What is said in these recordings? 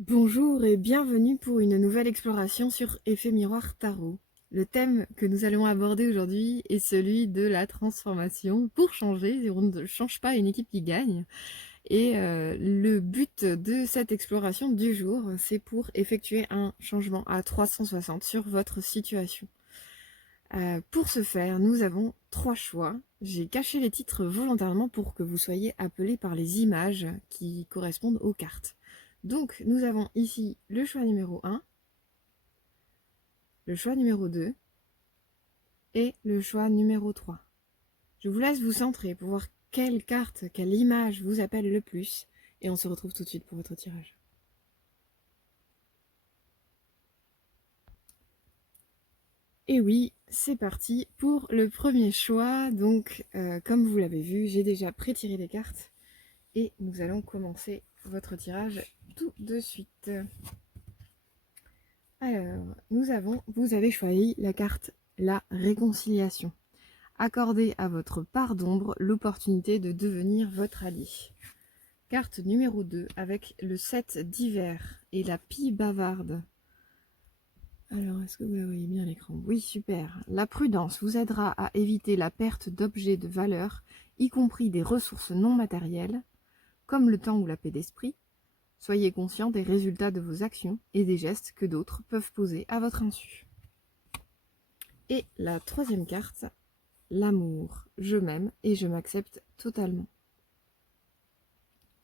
Bonjour et bienvenue pour une nouvelle exploration sur Effet Miroir Tarot. Le thème que nous allons aborder aujourd'hui est celui de la transformation. Pour changer, on ne change pas une équipe qui gagne. Et le but de cette exploration du jour, c'est pour effectuer un changement à 360 sur votre situation. Pour ce faire, nous avons 3 choix. J'ai caché les titres volontairement pour que vous soyez appelés par les images qui correspondent aux cartes. Donc, nous avons ici le choix numéro 1, le choix numéro 2 et le choix numéro 3. Je vous laisse vous centrer pour voir quelle carte, quelle image vous appelle le plus et on se retrouve tout de suite pour votre tirage. Et oui, c'est parti pour le premier choix. Donc, comme vous l'avez vu, j'ai déjà pré-tiré les cartes et nous allons commencer votre tirage tout de suite. Alors, vous avez choisi la carte la réconciliation. Accordez à votre part d'ombre l'opportunité de devenir votre allié. Carte numéro 2 avec le 7 d'hiver et la pie bavarde. Alors, est-ce que vous la voyez bien à l'écran? Oui, super. La prudence vous aidera à éviter la perte d'objets de valeur, y compris des ressources non matérielles, comme le temps ou la paix d'esprit. Soyez conscient des résultats de vos actions et des gestes que d'autres peuvent poser à votre insu. Et la troisième carte, l'amour. Je m'aime et je m'accepte totalement.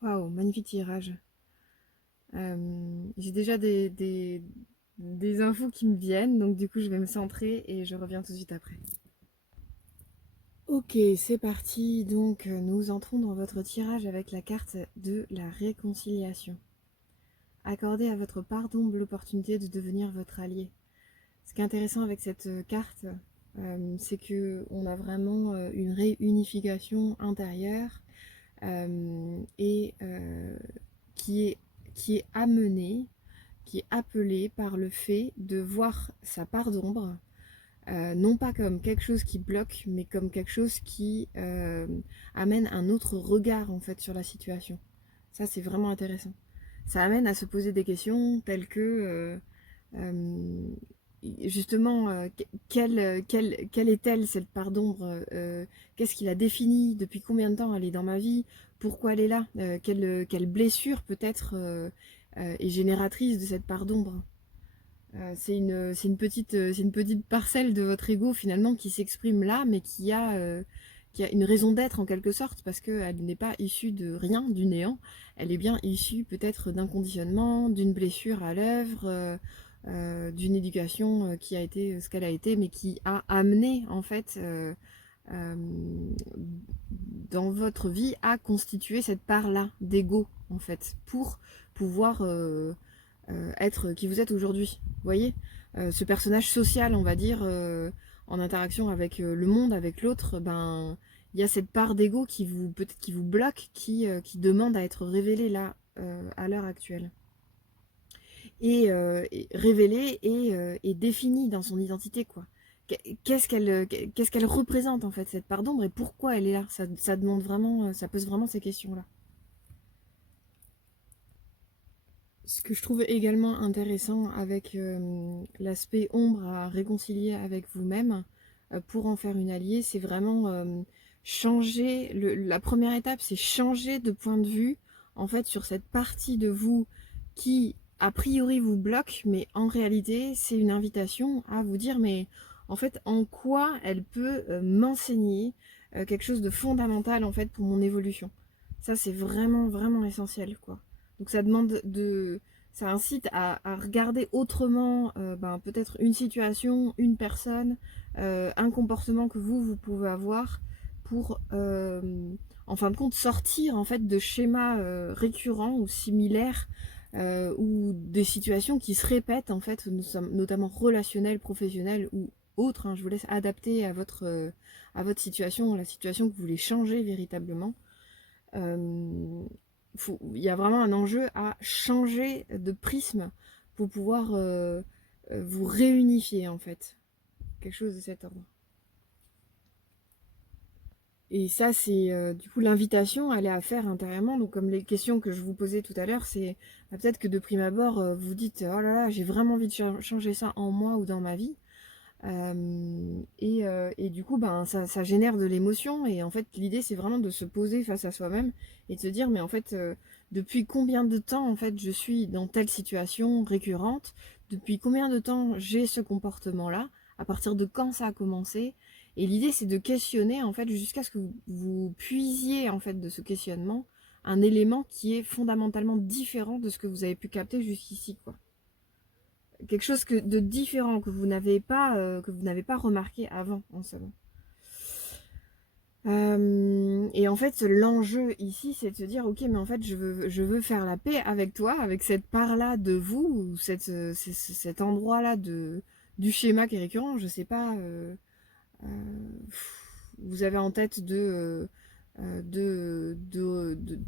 Waouh, magnifique tirage. J'ai déjà des infos qui me viennent, donc du coup je vais me centrer et je reviens tout de suite après. Ok, c'est parti. Donc nous entrons dans votre tirage avec la carte de la réconciliation. Accordez à votre part d'ombre l'opportunité de devenir votre allié. Ce qui est intéressant avec cette carte, c'est qu'on a vraiment une réunification intérieure et qui est amenée, qui est appelée par le fait de voir sa part d'ombre, non pas comme quelque chose qui bloque, mais comme quelque chose qui amène un autre regard en fait sur la situation. Ça, c'est vraiment intéressant. Ça amène à se poser des questions telles que justement, quelle est-elle cette part d'ombre? Qu'est-ce qui la définit? Depuis combien de temps elle est dans ma vie? Pourquoi elle est là? Quelle blessure peut-être est génératrice de cette part d'ombre? C'est une petite parcelle de votre ego finalement qui s'exprime là, mais qui a une raison d'être en quelque sorte, parce qu'elle n'est pas issue de rien, du néant. Elle est bien issue peut-être d'un conditionnement, d'une blessure à l'œuvre, d'une éducation qui a été ce qu'elle a été, mais qui a amené en fait euh, dans votre vie à constituer cette part-là d'ego en fait, pour pouvoir être qui vous êtes aujourd'hui. Vous voyez, ce personnage social, on va dire, en interaction avec le monde, avec l'autre, ben il y a cette part d'ego qui vous peut-être qui vous bloque, qui demande à être révélée là à l'heure actuelle. Et révélée et définie dans son identité, quoi. Qu'est-ce qu'elle représente en fait cette part d'ombre et pourquoi elle est là? Ça demande vraiment, ça pose vraiment ces questions-là. Ce que je trouve également intéressant avec l'aspect ombre à réconcilier avec vous-même, pour en faire une alliée, c'est vraiment changer. La première étape, c'est changer de point de vue, en fait, sur cette partie de vous qui, a priori, vous bloque, mais en réalité, c'est une invitation à vous dire, mais en fait, en quoi elle peut m'enseigner quelque chose de fondamental, en fait, pour mon évolution. Ça, c'est vraiment, vraiment essentiel, quoi. Donc ça demande de, ça incite à regarder autrement, peut-être une situation, une personne, un comportement que vous pouvez avoir pour, en fin de compte, sortir en fait de schémas récurrents ou similaires ou des situations qui se répètent en fait, notamment relationnelles, professionnelles ou autres. Hein. Je vous laisse adapter à votre situation, la situation que vous voulez changer véritablement. Il y a vraiment un enjeu à changer de prisme pour pouvoir vous réunifier en fait. Quelque chose de cet ordre. Et ça, c'est du coup l'invitation, elle est à faire intérieurement. Donc comme les questions que je vous posais tout à l'heure, c'est peut-être que de prime abord, vous dites, oh là là, j'ai vraiment envie de changer ça en moi ou dans ma vie. Et du coup, ben, ça génère de l'émotion. Et en fait, l'idée, c'est vraiment de se poser face à soi-même et de se dire, mais en fait, depuis combien de temps, en fait, je suis dans telle situation récurrente? Depuis combien de temps j'ai ce comportement-là? À partir de quand ça a commencé? Et l'idée, c'est de questionner, en fait, jusqu'à ce que vous puisiez, en fait, de ce questionnement, un élément qui est fondamentalement différent de ce que vous avez pu capter jusqu'ici, quoi. Quelque chose de différent que vous n'avez pas remarqué avant, en somme. Et en fait, l'enjeu ici, c'est de se dire, ok, mais en fait, je veux faire la paix avec toi, avec cette part-là de vous, ou cet endroit-là du schéma qui est récurrent. Je sais pas, euh, vous avez en tête de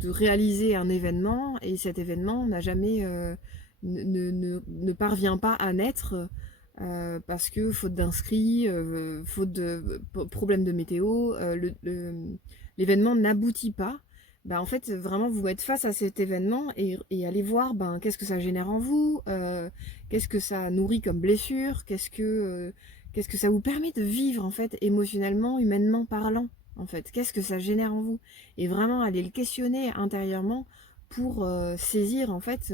réaliser un événement, et cet événement n'a jamais ne parvient pas à naître parce que faute d'inscrits, faute de problème de météo, l'événement n'aboutit pas. Ben, en fait, vraiment, vous êtes face à cet événement et allez voir ben, qu'est-ce que ça génère en vous, qu'est-ce que ça nourrit comme blessure, qu'est-ce que ça vous permet de vivre en fait émotionnellement, humainement parlant en fait, qu'est-ce que ça génère en vous, et vraiment aller le questionner intérieurement pour saisir en fait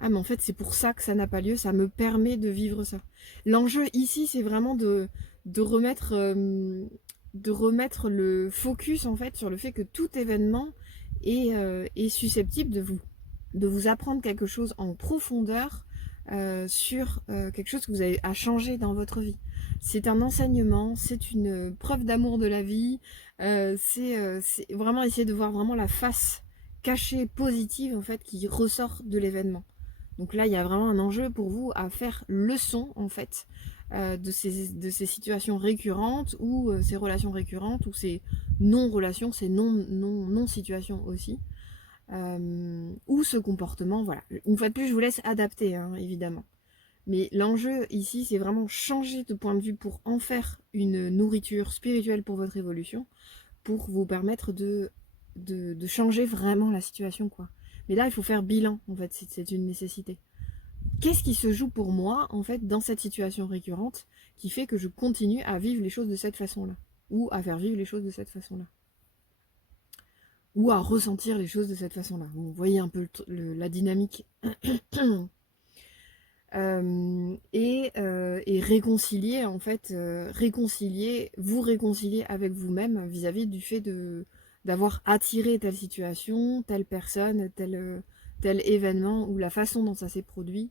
ah mais en fait c'est pour ça que ça n'a pas lieu, ça me permet de vivre ça. L'enjeu ici c'est vraiment de remettre de remettre le focus en fait sur le fait que tout événement est susceptible de vous apprendre quelque chose en profondeur sur quelque chose que vous avez à changer dans votre vie. C'est un enseignement, c'est une preuve d'amour de la vie, c'est vraiment essayer de voir vraiment la face cachée positive en fait qui ressort de l'événement. Donc là, il y a vraiment un enjeu pour vous à faire leçon en fait de ces situations récurrentes ou ces relations récurrentes ou ces non-relations, ces non-situations aussi. Ou ce comportement, voilà. Une fois de plus, je vous laisse adapter, hein, évidemment. Mais l'enjeu ici, c'est vraiment changer de point de vue pour en faire une nourriture spirituelle pour votre évolution, pour vous permettre de changer vraiment la situation, quoi. Mais là, il faut faire bilan, en fait, c'est une nécessité. Qu'est-ce qui se joue pour moi, en fait, dans cette situation récurrente, qui fait que je continue à vivre les choses de cette façon-là, ou à faire vivre les choses de cette façon-là, ou à ressentir les choses de cette façon-là. Vous voyez un peu la dynamique. Et réconcilier en fait, vous réconcilier avec vous-même vis-à-vis du fait d'avoir attiré telle situation, telle personne, tel événement ou la façon dont ça s'est produit.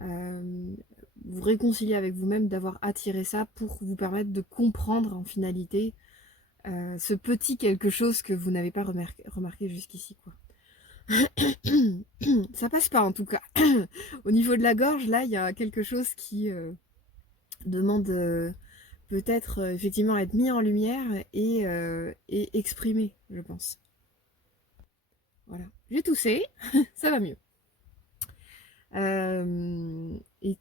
Vous réconcilier avec vous-même d'avoir attiré ça pour vous permettre de comprendre en finalité ce petit quelque chose que vous n'avez pas remarqué jusqu'ici, quoi. Ça passe pas en tout cas. Au niveau de la gorge, là, il y a quelque chose qui demande peut-être effectivement à être mis en lumière et exprimé, je pense. Voilà. J'ai toussé, ça va mieux. Et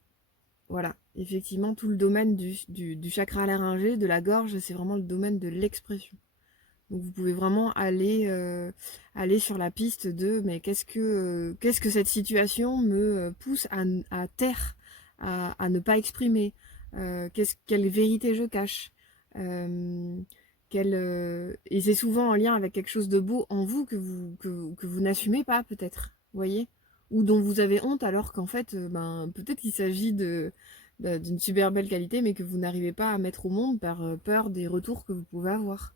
voilà, effectivement, tout le domaine du chakra laryngé, de la gorge, c'est vraiment le domaine de l'expression. Donc vous pouvez vraiment aller sur la piste de mais qu'est-ce que cette situation me pousse à taire, à ne pas exprimer, quelle vérité je cache, et c'est souvent en lien avec quelque chose de beau en vous que vous n'assumez pas peut-être, vous voyez, ou dont vous avez honte alors qu'en fait ben, peut-être qu'il s'agit d'une super belle qualité mais que vous n'arrivez pas à mettre au monde par peur des retours que vous pouvez avoir.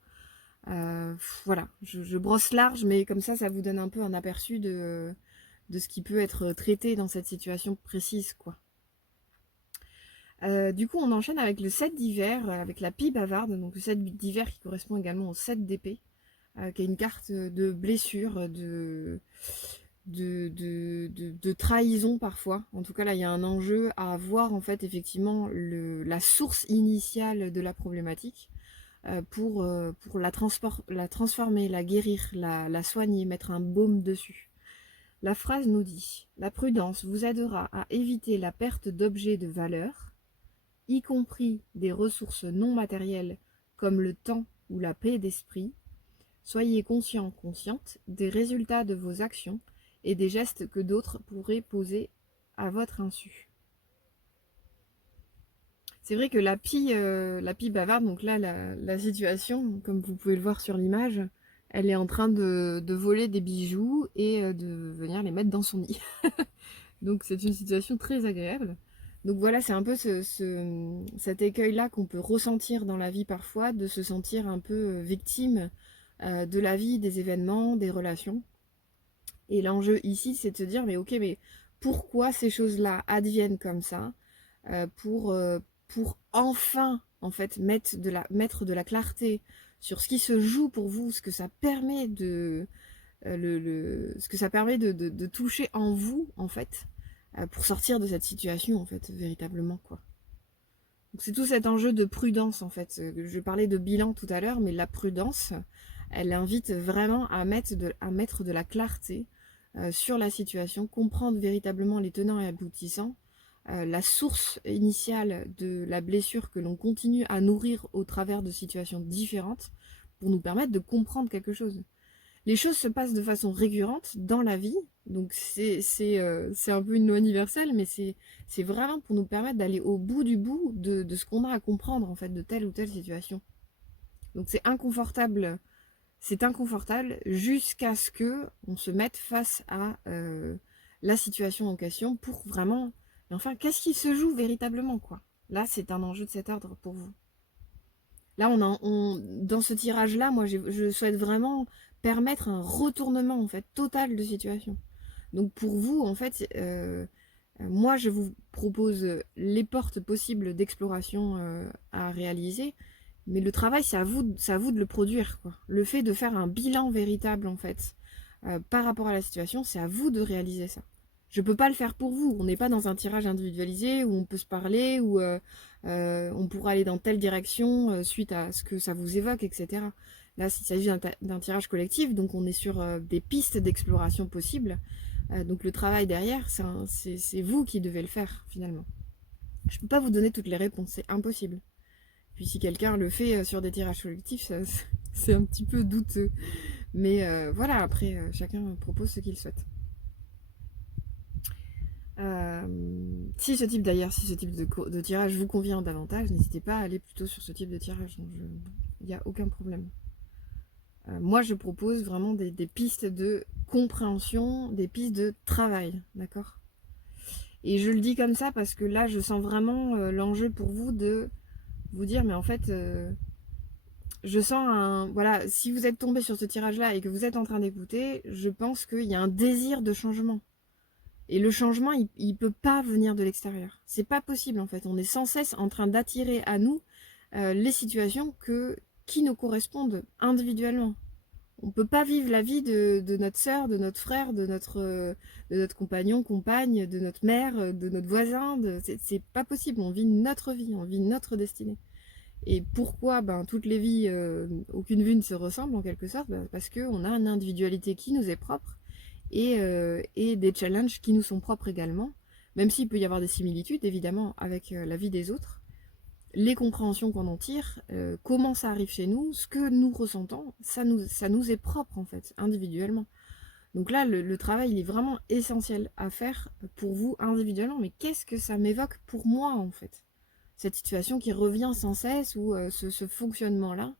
Voilà, je brosse large, mais comme ça vous donne un peu un aperçu de ce qui peut être traité dans cette situation précise, quoi. Du coup, on enchaîne avec le 7 d'hiver, avec la pie bavarde, donc le 7 d'hiver qui correspond également au 7 d'épée, qui est une carte de blessure, de trahison parfois. En tout cas, là, il y a un enjeu à voir en fait effectivement la source initiale de la problématique. Pour la transformer, la guérir, la soigner, mettre un baume dessus. La phrase nous dit « La prudence vous aidera à éviter la perte d'objets de valeur, y compris des ressources non matérielles comme le temps ou la paix d'esprit, Soyez conscient, consciente des résultats de vos actions et des gestes que d'autres pourraient poser à votre insu. C'est vrai que la pie bavarde, donc là, la situation, comme vous pouvez le voir sur l'image, elle est en train de voler des bijoux et de venir les mettre dans son nid. Donc c'est une situation très agréable. Donc voilà, c'est un peu cet écueil-là qu'on peut ressentir dans la vie parfois, de se sentir un peu victime de la vie, des événements, des relations. Et l'enjeu ici, c'est de se dire, mais ok, mais pourquoi ces choses-là adviennent comme ça euh, pour, euh, pour enfin, en fait, mettre de la clarté sur ce qui se joue pour vous, ce que ça permet ce que ça permet de toucher en vous, en fait, pour sortir de cette situation, en fait, véritablement, quoi. Donc c'est tout cet enjeu de prudence, en fait. Je parlais de bilan tout à l'heure, mais la prudence, elle invite vraiment à mettre de la clarté sur la situation, comprendre véritablement les tenants et aboutissants, la source initiale de la blessure que l'on continue à nourrir au travers de situations différentes pour nous permettre de comprendre quelque chose. Les choses se passent de façon récurrente dans la vie, donc c'est un peu une loi universelle, mais c'est vraiment pour nous permettre d'aller au bout du bout de ce qu'on a à comprendre en fait de telle ou telle situation. Donc c'est inconfortable jusqu'à ce que on se mette face à la situation en question pour vraiment, enfin, qu'est-ce qui se joue véritablement quoi. Là, c'est un enjeu de cet ordre pour vous. Là, dans ce tirage-là, moi, je souhaite vraiment permettre un retournement en fait total de situation. Donc pour vous, en fait, moi, je vous propose les portes possibles d'exploration à réaliser, mais le travail, c'est à vous de le produire, quoi. Le fait de faire un bilan véritable, en fait, par rapport à la situation, c'est à vous de réaliser ça. Je ne peux pas le faire pour vous. On n'est pas dans un tirage individualisé où on peut se parler, où on pourra aller dans telle direction suite à ce que ça vous évoque, etc. Là, il s'agit d'un tirage collectif, donc on est sur des pistes d'exploration possibles. Donc le travail derrière, c'est vous qui devez le faire, finalement. Je ne peux pas vous donner toutes les réponses, c'est impossible. Puis si quelqu'un le fait sur des tirages collectifs, c'est un petit peu douteux. Mais voilà, après, chacun propose ce qu'il souhaite. Si ce type de tirage vous convient davantage, n'hésitez pas à aller plutôt sur ce type de tirage. Il n'y a aucun problème. Moi, je propose vraiment des pistes de compréhension, des pistes de travail, d'accord? Et je le dis comme ça parce que là, je sens vraiment l'enjeu pour vous de vous dire, mais en fait, je sens un... Voilà, si vous êtes tombé sur ce tirage-là et que vous êtes en train d'écouter, je pense qu'il y a un désir de changement. Et le changement, il peut pas venir de l'extérieur. C'est pas possible, en fait. On est sans cesse en train d'attirer à nous les situations qui nous correspondent individuellement. On peut pas vivre la vie de notre sœur, de notre frère, de notre compagnon, compagne, de notre mère, de notre voisin. C'est pas possible. On vit notre vie, on vit notre destinée. Et pourquoi toutes les vies, aucune vie ne se ressemble en quelque sorte, parce qu'on a une individualité qui nous est propre et des challenges qui nous sont propres également, même s'il peut y avoir des similitudes évidemment avec la vie des autres. Les compréhensions qu'on en tire, comment ça arrive chez nous, ce que nous ressentons, ça nous est propre en fait, individuellement. Donc là, le travail, il est vraiment essentiel à faire pour vous individuellement. Mais qu'est-ce que ça m'évoque pour moi en fait? Cette situation qui revient sans cesse ou ce fonctionnement-là,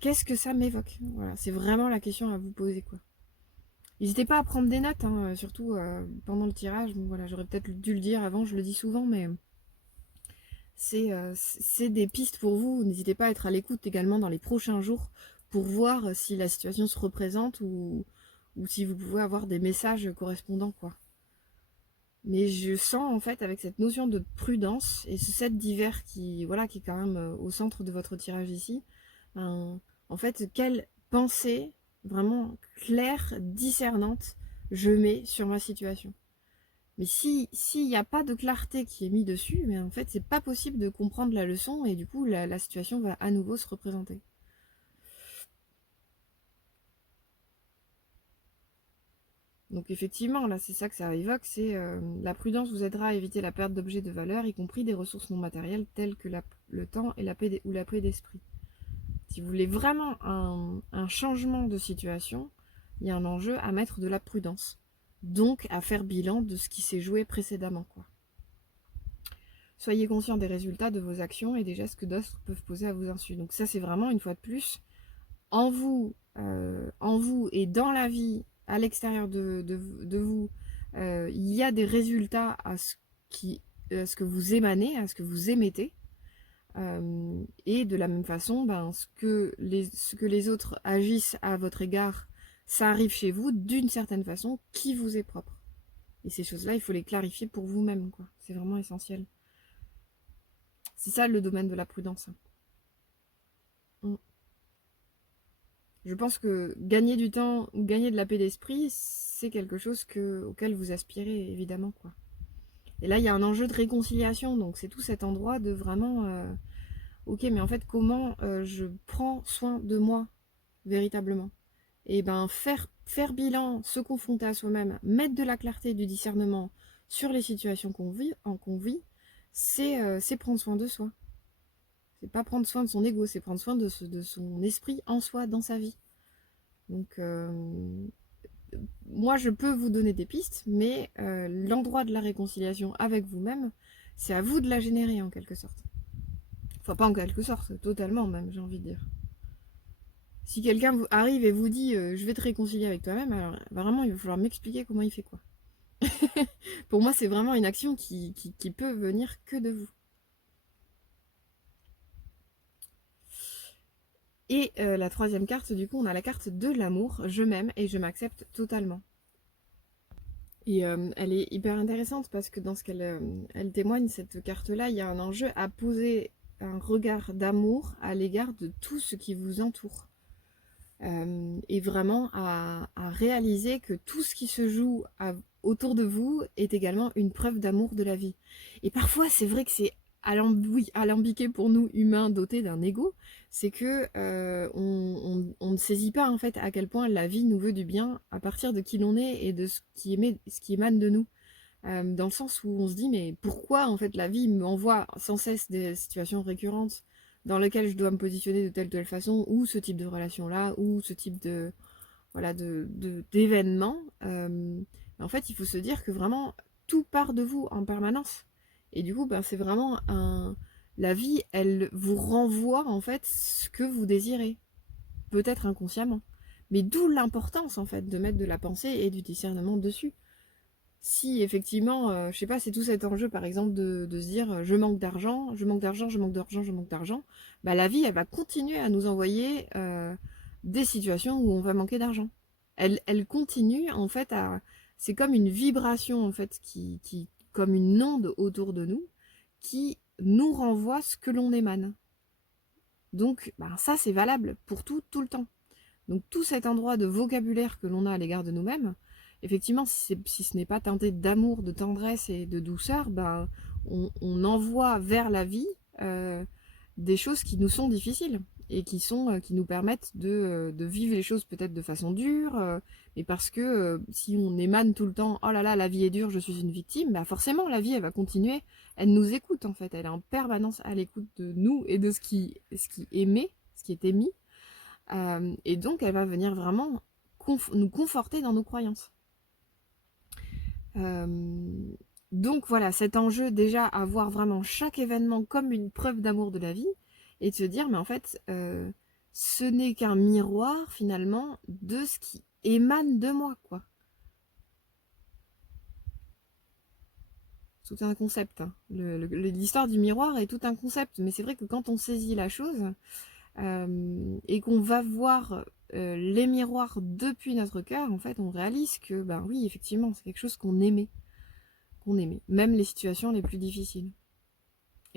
qu'est-ce que ça m'évoque? Voilà, c'est vraiment la question à vous poser quoi. N'hésitez pas à prendre des notes, hein, surtout pendant le tirage. Voilà, j'aurais peut-être dû le dire avant, je le dis souvent, mais c'est des pistes pour vous. N'hésitez pas à être à l'écoute également dans les prochains jours pour voir si la situation se représente ou si vous pouvez avoir des messages correspondants, quoi. Mais je sens en fait avec cette notion de prudence et ce 7 d'hiver voilà, qui est quand même au centre de votre tirage ici, en fait, quelle pensée vraiment claire, discernante je mets sur ma situation. Mais s'il n'y a pas de clarté qui est mise dessus, mais en fait, c'est pas possible de comprendre la leçon et du coup, la situation va à nouveau se représenter. Donc effectivement, là, c'est ça que ça évoque, c'est la prudence vous aidera à éviter la perte d'objets de valeur, y compris des ressources non matérielles telles que le temps et la paix d'esprit. Si vous voulez vraiment un changement de situation, il y a un enjeu à mettre de la prudence. Donc à faire bilan de ce qui s'est joué précédemment, quoi. Soyez conscient des résultats de vos actions et des gestes que d'autres peuvent poser à vos insu. Donc ça, c'est vraiment, une fois de plus, en vous et dans la vie, à l'extérieur de vous, il y a des résultats à ce que vous émanez, à ce que vous émettez. Et de la même façon, ce que les autres agissent à votre égard, ça arrive chez vous d'une certaine façon qui vous est propre. Et ces choses-là, il faut les clarifier pour vous-même, quoi. C'est vraiment essentiel. C'est ça le domaine de la prudence. Je pense que gagner du temps ou gagner de la paix d'esprit, c'est quelque chose auquel vous aspirez, évidemment, quoi. Et là, il y a un enjeu de réconciliation, donc c'est tout cet endroit de vraiment... ok, mais en fait, comment je prends soin de moi, véritablement? Et faire bilan, se confronter à soi-même, mettre de la clarté, du discernement sur les situations qu'on vit, c'est prendre soin de soi. C'est pas prendre soin de son ego, c'est prendre soin de son esprit en soi, dans sa vie. Donc, moi, je peux vous donner des pistes, mais l'endroit de la réconciliation avec vous-même, c'est à vous de la générer, en quelque sorte. Enfin, pas en quelque sorte, totalement même, j'ai envie de dire. Si quelqu'un arrive et vous dit je vais te réconcilier avec toi-même, alors vraiment, il va falloir m'expliquer comment il fait quoi. Pour moi, c'est vraiment une action qui peut venir que de vous. Et la troisième carte, du coup, on a la carte de l'amour. Je m'aime et je m'accepte totalement. Et elle est hyper intéressante parce que dans ce qu'elle elle témoigne, cette carte-là, il y a un enjeu à poser un regard d'amour à l'égard de tout ce qui vous entoure. Et vraiment à réaliser que tout ce qui se joue autour de vous est également une preuve d'amour de la vie. Et parfois, c'est vrai que c'est alambiqué pour nous humains dotés d'un ego, c'est que on ne saisit pas en fait à quel point la vie nous veut du bien à partir de qui l'on est et de ce qui émane de nous. Dans le sens où on se dit mais pourquoi en fait la vie m'envoie sans cesse des situations récurrentes dans lesquelles je dois me positionner de telle ou telle façon, ou ce type de relation là, ou ce type de voilà d'événements. En fait, il faut se dire que vraiment tout part de vous en permanence. Et du coup, c'est vraiment la vie, elle vous renvoie en fait ce que vous désirez, peut-être inconsciemment. Mais d'où l'importance en fait de mettre de la pensée et du discernement dessus. Si effectivement, je sais pas, c'est tout cet enjeu par exemple de se dire je manque d'argent, je manque d'argent, je manque d'argent, je manque d'argent, la vie elle va continuer à nous envoyer des situations où on va manquer d'argent. Elle continue en fait à... C'est comme une vibration en fait comme une onde autour de nous qui nous renvoie ce que l'on émane. Donc ça c'est valable pour tout le temps. Donc tout cet endroit de vocabulaire que l'on a à l'égard de nous-mêmes, effectivement, si ce n'est pas teinté d'amour, de tendresse et de douceur, on envoie vers la vie des choses qui nous sont difficiles et qui nous permettent de vivre les choses peut-être de façon dure, mais parce que si on émane tout le temps « Oh là là, la vie est dure, je suis une victime », forcément la vie elle va continuer, elle nous écoute en fait, elle est en permanence à l'écoute de nous et de ce qui est émis. Et donc, elle va venir vraiment nous conforter dans nos croyances. Donc voilà, cet enjeu déjà à voir vraiment chaque événement comme une preuve d'amour de la vie et de se dire, mais en fait, ce n'est qu'un miroir finalement de ce qui émane de moi, quoi. Tout un concept. Hein. L'histoire du miroir est tout un concept, mais c'est vrai que quand on saisit la chose, et qu'on va voir les miroirs depuis notre cœur, en fait, on réalise que, oui, effectivement, c'est quelque chose qu'on aimait, même les situations les plus difficiles.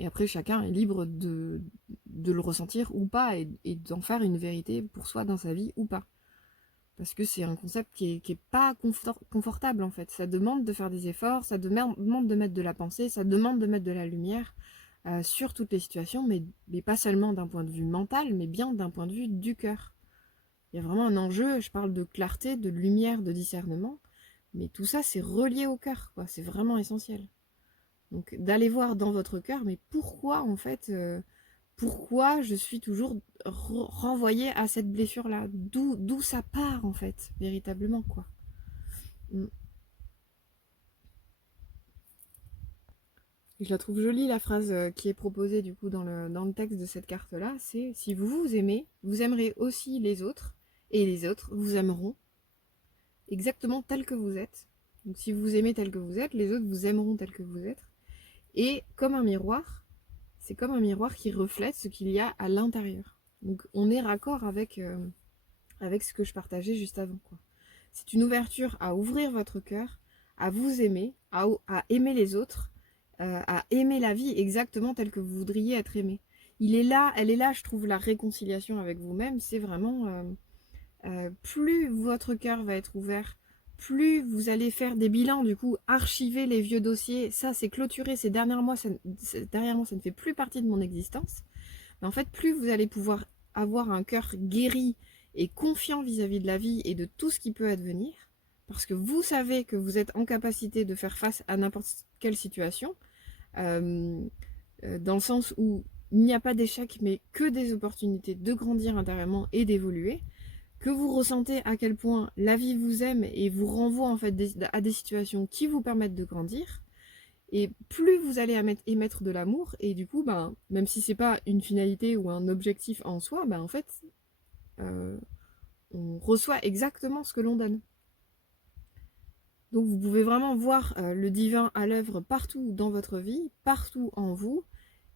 Et après, chacun est libre de le ressentir ou pas, et d'en faire une vérité pour soi dans sa vie ou pas. Parce que c'est un concept qui est pas confortable, en fait. Ça demande de faire des efforts, ça demande de mettre de la pensée, ça demande de mettre de la lumière, sur toutes les situations, mais pas seulement d'un point de vue mental, mais bien d'un point de vue du cœur. Il y a vraiment un enjeu, je parle de clarté, de lumière, de discernement, mais tout ça c'est relié au cœur, quoi. C'est vraiment essentiel. Donc d'aller voir dans votre cœur, mais pourquoi en fait pourquoi je suis toujours renvoyée à cette blessure-là, d'où ça part en fait, véritablement quoi. Mm. Je la trouve jolie la phrase qui est proposée du coup dans le texte de cette carte-là, c'est si vous vous aimez, vous aimerez aussi les autres, et les autres vous aimeront exactement tel que vous êtes. Donc si vous aimez tel que vous êtes, les autres vous aimeront tel que vous êtes. Et comme un miroir, c'est comme un miroir qui reflète ce qu'il y a à l'intérieur. Donc on est raccord avec ce que je partageais juste avant, quoi. C'est une ouverture à ouvrir votre cœur, à vous aimer, à aimer les autres, à aimer la vie exactement telle que vous voudriez être aimé. Il est là, elle est là, je trouve, la réconciliation avec vous-même. C'est vraiment plus votre cœur va être ouvert, plus vous allez faire des bilans, du coup, archiver les vieux dossiers. Ça, c'est clôturé, c'est derrière moi, ça ne fait plus partie de mon existence. Mais en fait, plus vous allez pouvoir avoir un cœur guéri et confiant vis-à-vis de la vie et de tout ce qui peut advenir, parce que vous savez que vous êtes en capacité de faire face à n'importe quelle situation, euh, dans le sens où il n'y a pas d'échec, mais que des opportunités de grandir intérieurement et d'évoluer, que vous ressentez à quel point la vie vous aime et vous renvoie en fait à des situations qui vous permettent de grandir. Et plus vous allez émettre de l'amour, et du coup, ben, même si c'est pas une finalité ou un objectif en soi, ben, en fait, euh, on reçoit exactement ce que l'on donne. Donc vous pouvez vraiment voir le divin à l'œuvre partout dans votre vie, partout en vous,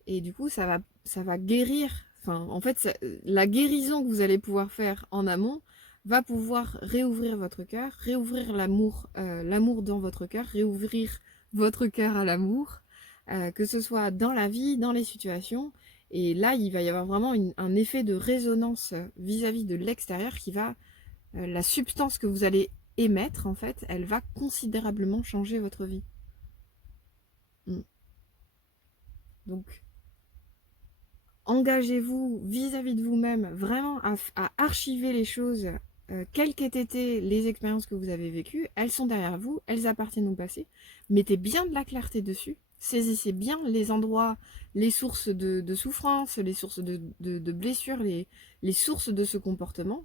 et du coup ça va guérir. Enfin, en fait, la guérison que vous allez pouvoir faire en amont va pouvoir réouvrir votre cœur, réouvrir l'amour dans votre cœur, réouvrir votre cœur à l'amour, que ce soit dans la vie, dans les situations. Et là, il va y avoir vraiment un effet de résonance vis-à-vis de l'extérieur qui va, la substance que vous allez émettre, en fait, elle va considérablement changer votre vie. Mm. Donc, engagez-vous vis-à-vis de vous-même vraiment à archiver les choses, quelles qu'aient été les expériences que vous avez vécues. Elles sont derrière vous, elles appartiennent au passé. Mettez bien de la clarté dessus. Saisissez bien les endroits, les sources de souffrance, les sources de blessures, les sources de ce comportement.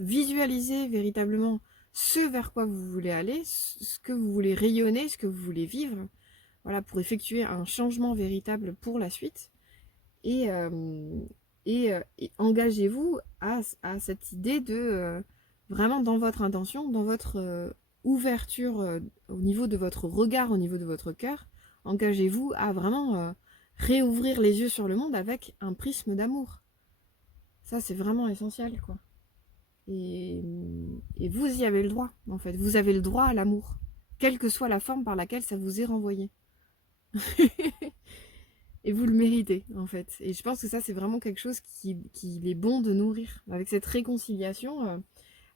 Visualisez véritablement ce vers quoi vous voulez aller, ce que vous voulez rayonner, ce que vous voulez vivre, voilà, pour effectuer un changement véritable pour la suite. Et, et engagez-vous à cette idée de vraiment dans votre intention, dans votre ouverture au niveau de votre regard, au niveau de votre cœur, engagez-vous à vraiment réouvrir les yeux sur le monde avec un prisme d'amour. Ça, c'est vraiment essentiel, quoi. Et vous y avez le droit, en fait. Vous avez le droit à l'amour, quelle que soit la forme par laquelle ça vous est renvoyé. Et vous le méritez, en fait. Et je pense que ça, c'est vraiment quelque chose qui est bon de nourrir. Avec cette réconciliation,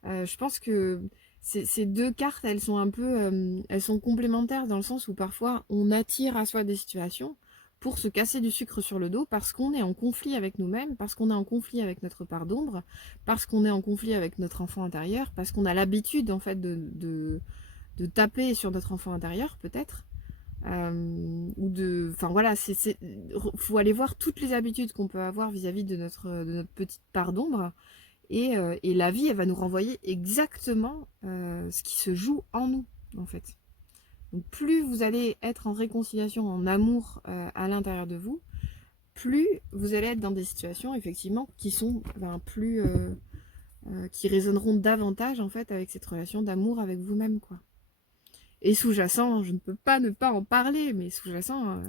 je pense que ces deux cartes, elles sont un peu, elles sont complémentaires dans le sens où parfois on attire à soi des situations pour se casser du sucre sur le dos parce qu'on est en conflit avec nous-mêmes, parce qu'on est en conflit avec notre part d'ombre, parce qu'on est en conflit avec notre enfant intérieur, parce qu'on a l'habitude en fait de taper sur notre enfant intérieur peut-être. Ou de, enfin voilà, faut aller voir toutes les habitudes qu'on peut avoir vis-à-vis de notre petite part d'ombre, et la vie, elle va nous renvoyer exactement ce qui se joue en nous, en fait. Donc plus vous allez être en réconciliation, en amour à l'intérieur de vous, plus vous allez être dans des situations effectivement qui sont plus qui résonneront davantage en fait avec cette relation d'amour avec vous-même, quoi. Et sous-jacent, je ne peux pas ne pas en parler, mais sous-jacent,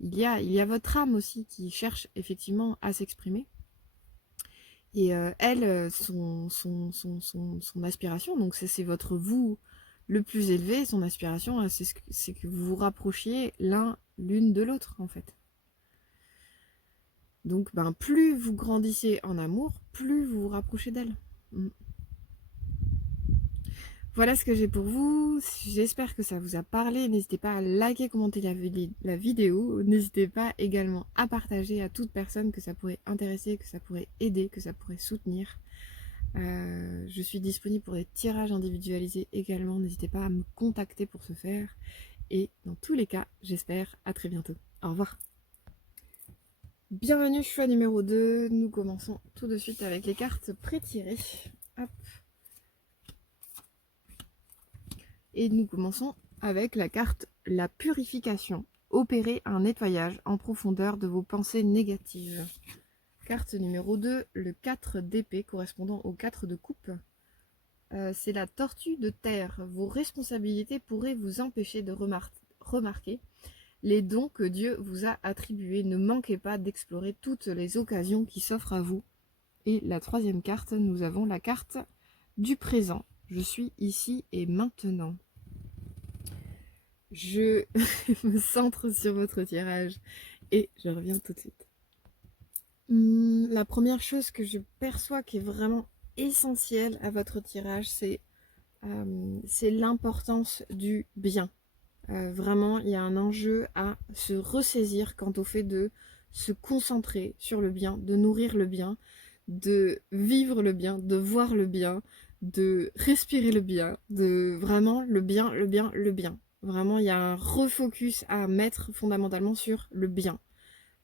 il y a votre âme aussi qui cherche effectivement à s'exprimer. Et elle, son aspiration, donc c'est votre vous le plus élevé, son aspiration, c'est que vous vous rapprochiez l'une de l'autre, en fait. Donc, plus vous grandissez en amour, plus vous vous rapprochez d'elle. Mm. Voilà ce que j'ai pour vous. J'espère que ça vous a parlé. N'hésitez pas à liker, commenter la vidéo. N'hésitez pas également à partager à toute personne que ça pourrait intéresser, que ça pourrait aider, que ça pourrait soutenir. Je suis disponible pour des tirages individualisés également. N'hésitez pas à me contacter pour ce faire. Et dans tous les cas, j'espère à très bientôt. Au revoir. Bienvenue, choix numéro 2. Nous commençons tout de suite avec les cartes pré-tirées. Hop. Et nous commençons avec la carte la purification. Opérez un nettoyage en profondeur de vos pensées négatives. Carte numéro 2, le 4 d'épée correspondant au 4 de coupe. C'est la tortue de terre. Vos responsabilités pourraient vous empêcher de remarquer les dons que Dieu vous a attribués. Ne manquez pas d'explorer toutes les occasions qui s'offrent à vous. Et la troisième carte, nous avons la carte du présent. Je suis ici et maintenant. Je me centre sur votre tirage et je reviens tout de suite. La première chose que je perçois qui est vraiment essentielle à votre tirage, c'est l'importance du bien. Vraiment, il y a un enjeu à se ressaisir quant au fait de se concentrer sur le bien, de nourrir le bien, de vivre le bien, de voir le bien, de respirer le bien, de vraiment le bien, le bien, le bien. Vraiment, il y a un refocus à mettre fondamentalement sur le bien.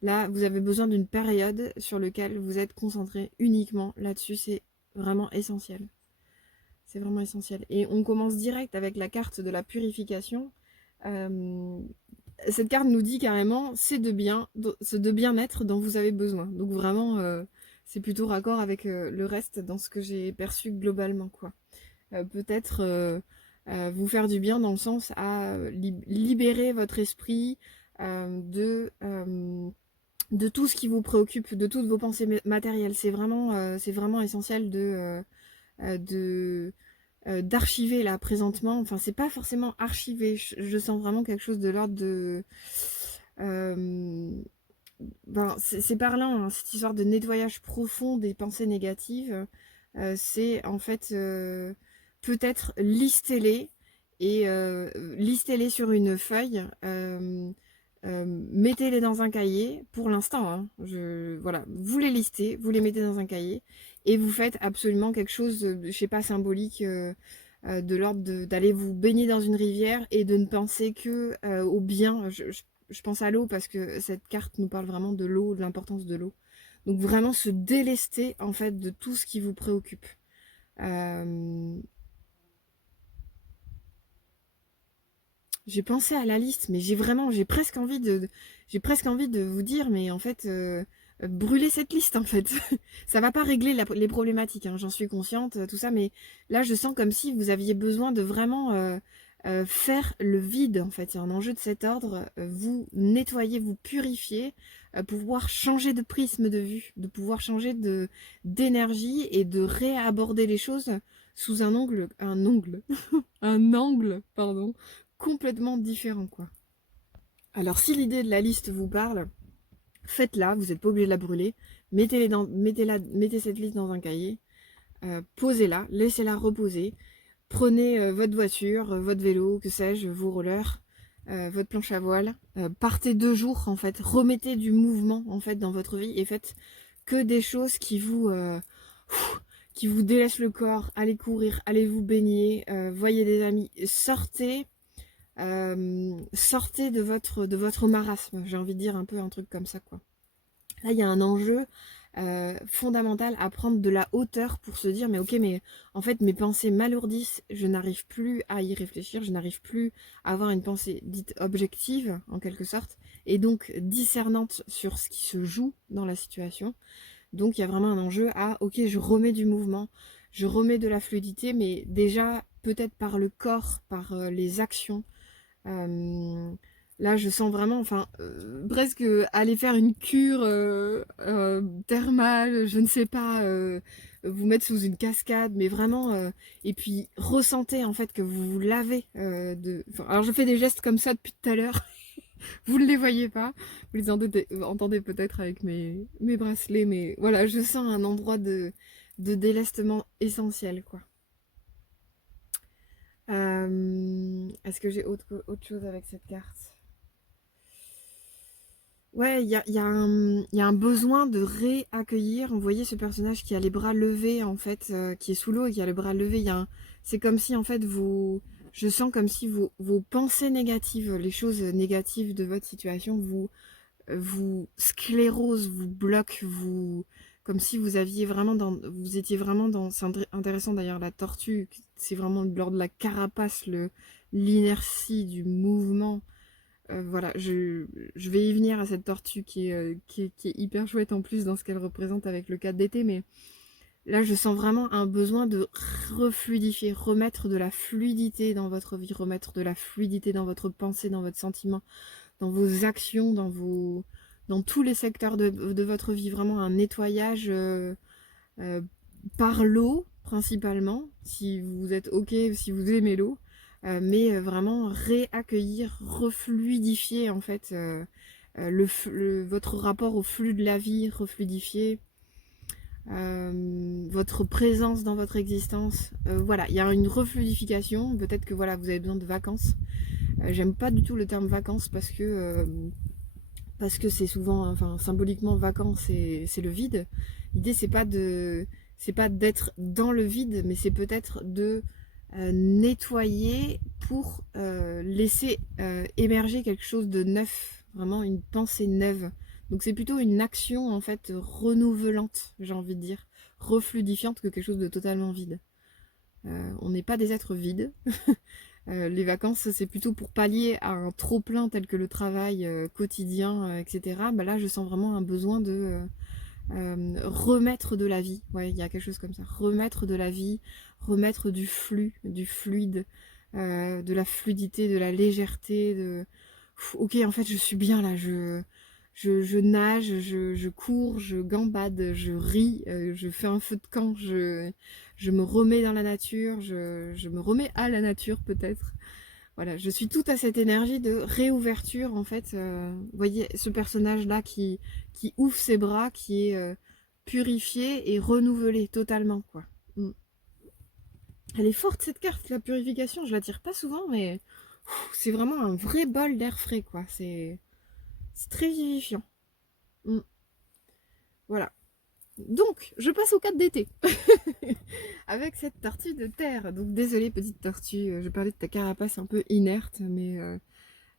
Là, vous avez besoin d'une période sur laquelle vous êtes concentré uniquement là-dessus. C'est vraiment essentiel. C'est vraiment essentiel. Et on commence direct avec la carte de la purification. Cette carte nous dit carrément c'est de bien-être dont vous avez besoin. Donc vraiment, c'est plutôt raccord avec le reste dans ce que j'ai perçu globalement, quoi. Peut-être vous faire du bien dans le sens à libérer votre esprit de tout ce qui vous préoccupe, de toutes vos pensées matérielles. C'est vraiment essentiel d'archiver là présentement. Enfin, c'est pas forcément archiver. Je sens vraiment quelque chose de l'ordre de. C'est parlant, hein, cette histoire de nettoyage profond des pensées négatives. C'est en fait peut-être lister-les et lister-les sur une feuille. Mettez-les dans un cahier pour l'instant, hein, voilà, vous les listez, vous les mettez dans un cahier et vous faites absolument quelque chose de, je sais pas, symbolique de l'ordre d'aller vous baigner dans une rivière et de ne penser que au bien. Je pense à l'eau parce que cette carte nous parle vraiment de l'eau, de l'importance de l'eau. Donc vraiment se délester en fait de tout ce qui vous préoccupe. J'ai pensé à la liste, mais j'ai presque envie de vous dire, mais en fait, brûlez cette liste en fait. Ça va pas régler les problématiques, hein, j'en suis consciente, tout ça, mais là je sens comme si vous aviez besoin de vraiment faire le vide en fait. Il y a un enjeu de cet ordre, vous nettoyer, vous purifier, pouvoir changer de prisme de vue, de pouvoir changer d'énergie et de réaborder les choses sous un angle, pardon, complètement différent, quoi. Alors, si l'idée de la liste vous parle, faites-la, vous n'êtes pas obligé de la brûler, mettez cette liste dans un cahier, posez-la, laissez-la reposer, prenez votre voiture, votre vélo, que sais-je, vos rollers, votre planche à voile, partez 2 jours, en fait, remettez du mouvement, en fait, dans votre vie, et faites que des choses qui vous délaissent le corps, allez courir, allez vous baigner, voyez des amis, sortez de votre marasme, j'ai envie de dire un peu un truc comme ça, quoi. Là, il y a un enjeu fondamental à prendre de la hauteur pour se dire, mais ok, mais en fait, mes pensées m'alourdissent, je n'arrive plus à y réfléchir, je n'arrive plus à avoir une pensée dite objective, en quelque sorte, et donc discernante sur ce qui se joue dans la situation. Donc, il y a vraiment un enjeu à, ok, je remets du mouvement, je remets de la fluidité, mais déjà, peut-être par le corps, par les actions. Là, je sens vraiment, enfin, presque aller faire une cure thermale, je ne sais pas, vous mettre sous une cascade, mais vraiment, et puis ressentez en fait que vous vous lavez alors, je fais des gestes comme ça depuis tout à l'heure, vous ne les voyez pas, vous les entendez peut-être avec mes bracelets, mais voilà, je sens un endroit de délestement essentiel, quoi. Est-ce que j'ai autre chose avec cette carte? Ouais, il y a un besoin de réaccueillir. Vous voyez ce personnage qui a les bras levés, en fait, qui est sous l'eau et qui a les bras levés. C'est comme si, en fait, je sens comme si vos pensées négatives, les choses négatives de votre situation, vous sclérose, vous bloque, vous... Comme si vous aviez vraiment vous étiez vraiment dans... C'est intéressant d'ailleurs, la tortue, c'est vraiment lors de la carapace, l'inertie du mouvement. Voilà, je vais y venir à cette tortue qui est hyper chouette en plus dans ce qu'elle représente avec le cadre d'été, mais là je sens vraiment un besoin de refluidifier, remettre de la fluidité dans votre vie, remettre de la fluidité dans votre pensée, dans votre sentiment, dans vos actions, dans tous les secteurs de votre vie, vraiment un nettoyage euh, par l'eau principalement, si vous êtes ok, si vous aimez l'eau, mais vraiment réaccueillir, refluidifier en fait votre rapport au flux de la vie, refluidifier votre présence dans votre existence. Voilà, il y a une refluidification, peut-être que voilà, vous avez besoin de vacances. J'aime pas du tout le terme vacances parce que c'est souvent, enfin symboliquement vacances c'est le vide. L'idée c'est pas d'être dans le vide, mais c'est peut-être de nettoyer pour laisser émerger quelque chose de neuf, vraiment une pensée neuve. Donc c'est plutôt une action en fait renouvelante, j'ai envie de dire, refluidifiante que quelque chose de totalement vide. On n'est pas des êtres vides. Les vacances, c'est plutôt pour pallier à un trop-plein tel que le travail quotidien, etc. Bah là, je sens vraiment un besoin de remettre de la vie. Ouais, il y a quelque chose comme ça. Remettre de la vie, remettre du flux, du fluide, de la fluidité, de la légèreté. Ok, en fait, je suis bien là. Je nage, je cours, je gambade, je ris, je fais un feu de camp, je me remets dans la nature, je me remets à la nature peut-être. Voilà, je suis toute à cette énergie de réouverture en fait. Vous voyez ce personnage-là qui ouvre ses bras, qui est purifié et renouvelé totalement, quoi. Mm. Elle est forte cette carte, la purification, je la tire pas souvent, mais c'est vraiment un vrai bol d'air frais, quoi. C'est très vivifiant. Mm. Voilà. Donc, je passe au cadre d'été. Avec cette tortue de terre. Donc, désolée, petite tortue, je parlais de ta carapace un peu inerte, mais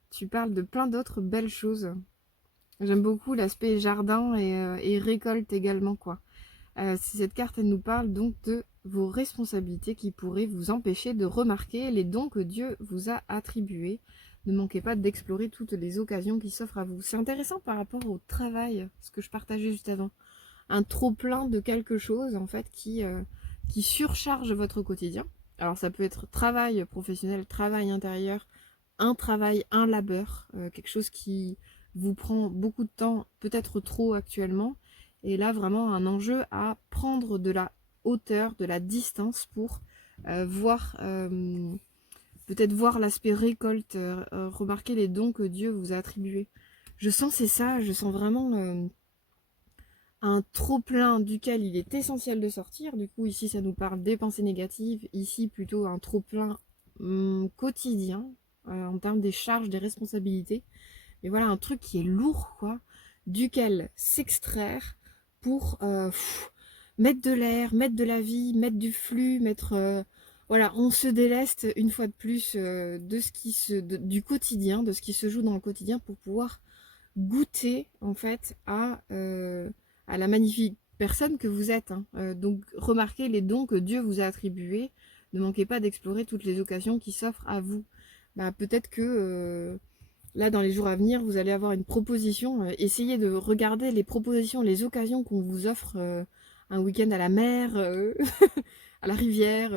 tu parles de plein d'autres belles choses. J'aime beaucoup l'aspect jardin et récolte également, quoi. Cette carte, elle nous parle donc de vos responsabilités qui pourraient vous empêcher de remarquer les dons que Dieu vous a attribués. Ne manquez pas d'explorer toutes les occasions qui s'offrent à vous. C'est intéressant par rapport au travail, ce que je partageais juste avant. Un trop-plein de quelque chose, en fait, qui surcharge votre quotidien. Alors, ça peut être travail professionnel, travail intérieur, un travail, un labeur, quelque chose qui vous prend beaucoup de temps, peut-être trop actuellement. Et là, vraiment un enjeu à prendre de la hauteur, de la distance pour voir, peut-être voir l'aspect récolte, remarquer les dons que Dieu vous a attribués. Je sens c'est ça, je sens vraiment un trop-plein duquel il est essentiel de sortir. Du coup, ici, ça nous parle des pensées négatives. Ici, plutôt un trop-plein quotidien, en termes des charges, des responsabilités. Mais voilà, un truc qui est lourd, quoi, duquel s'extraire pour mettre de l'air, mettre de la vie, mettre du flux, mettre... voilà, on se déleste une fois de plus de ce qui du quotidien, de ce qui se joue dans le quotidien pour pouvoir goûter, en fait, à la magnifique personne que vous êtes. Hein. Donc, remarquez les dons que Dieu vous a attribués. Ne manquez pas d'explorer toutes les occasions qui s'offrent à vous. Bah, peut-être que là, dans les jours à venir, vous allez avoir une proposition. Essayez de regarder les propositions, les occasions qu'on vous offre un week-end à la mer, à la rivière,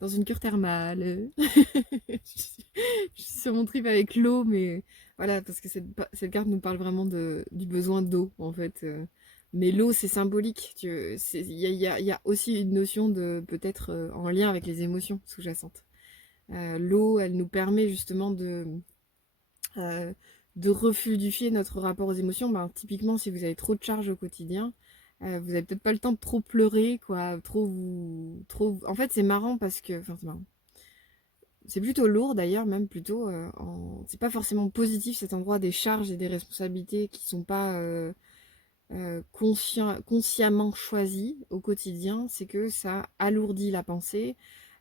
dans une cure thermale. Je suis sur mon trip avec l'eau, mais voilà, parce que cette carte nous parle vraiment du besoin d'eau, en fait. Mais l'eau, c'est symbolique. Il y a aussi une notion de peut-être en lien avec les émotions sous-jacentes. L'eau, elle nous permet justement de refluidifier notre rapport aux émotions. Ben, typiquement, si vous avez trop de charges au quotidien, vous avez peut-être pas le temps de trop pleurer, quoi, trop. En fait, c'est marrant parce que, enfin, c'est marrant. C'est plutôt lourd d'ailleurs, même plutôt. C'est pas forcément positif cet endroit des charges et des responsabilités qui sont pas consciemment choisies au quotidien. C'est que ça alourdit la pensée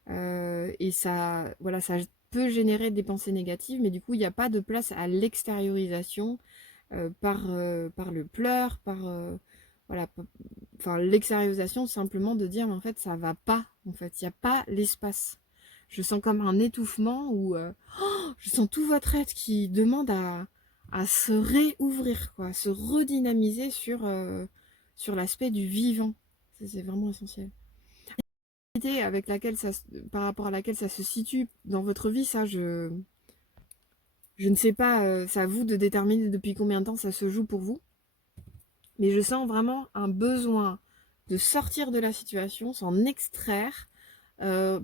et ça, voilà, ça peut générer des pensées négatives, mais du coup, il n'y a pas de place à l'extériorisation, par le pleur, voilà, enfin l'extériorisation simplement de dire mais en fait ça va pas, en fait il n'y a pas l'espace. Je sens comme un étouffement où je sens tout votre être qui demande à se réouvrir, quoi, à se redynamiser sur l'aspect du vivant. C'est vraiment essentiel. Avec laquelle par rapport à laquelle ça se situe dans votre vie, ça je ne sais pas, c'est à vous de déterminer depuis combien de temps ça se joue pour vous. Mais je sens vraiment un besoin de sortir de la situation, s'en extraire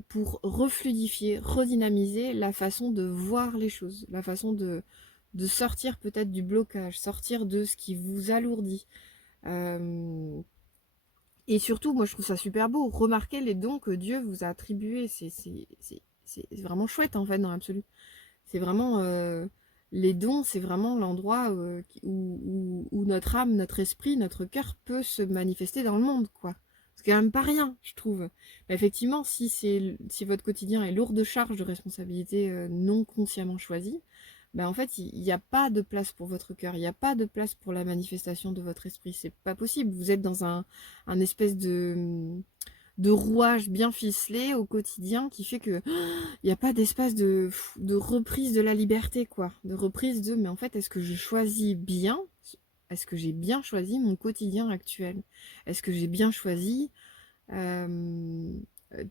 pour refluidifier, redynamiser la façon de voir les choses, la façon de sortir peut-être du blocage, sortir de ce qui vous alourdit. Et surtout, moi je trouve ça super beau, remarquez les dons que Dieu vous a attribués, c'est vraiment chouette en fait dans l'absolu. C'est vraiment les dons, c'est vraiment l'endroit où notre âme, notre esprit, notre cœur peut se manifester dans le monde, quoi. C'est quand même pas rien, je trouve. Mais effectivement, si votre quotidien est lourd de charges de responsabilités non consciemment choisies, ben en fait, il n'y a pas de place pour votre cœur, il n'y a pas de place pour la manifestation de votre esprit. C'est pas possible. Vous êtes dans un espèce de rouage bien ficelé au quotidien qui fait que il n'y a pas d'espace de reprise de la liberté, quoi. De reprise de, mais en fait, est-ce que je choisis bien? Est-ce que j'ai bien choisi mon quotidien actuel? Est-ce que j'ai bien choisi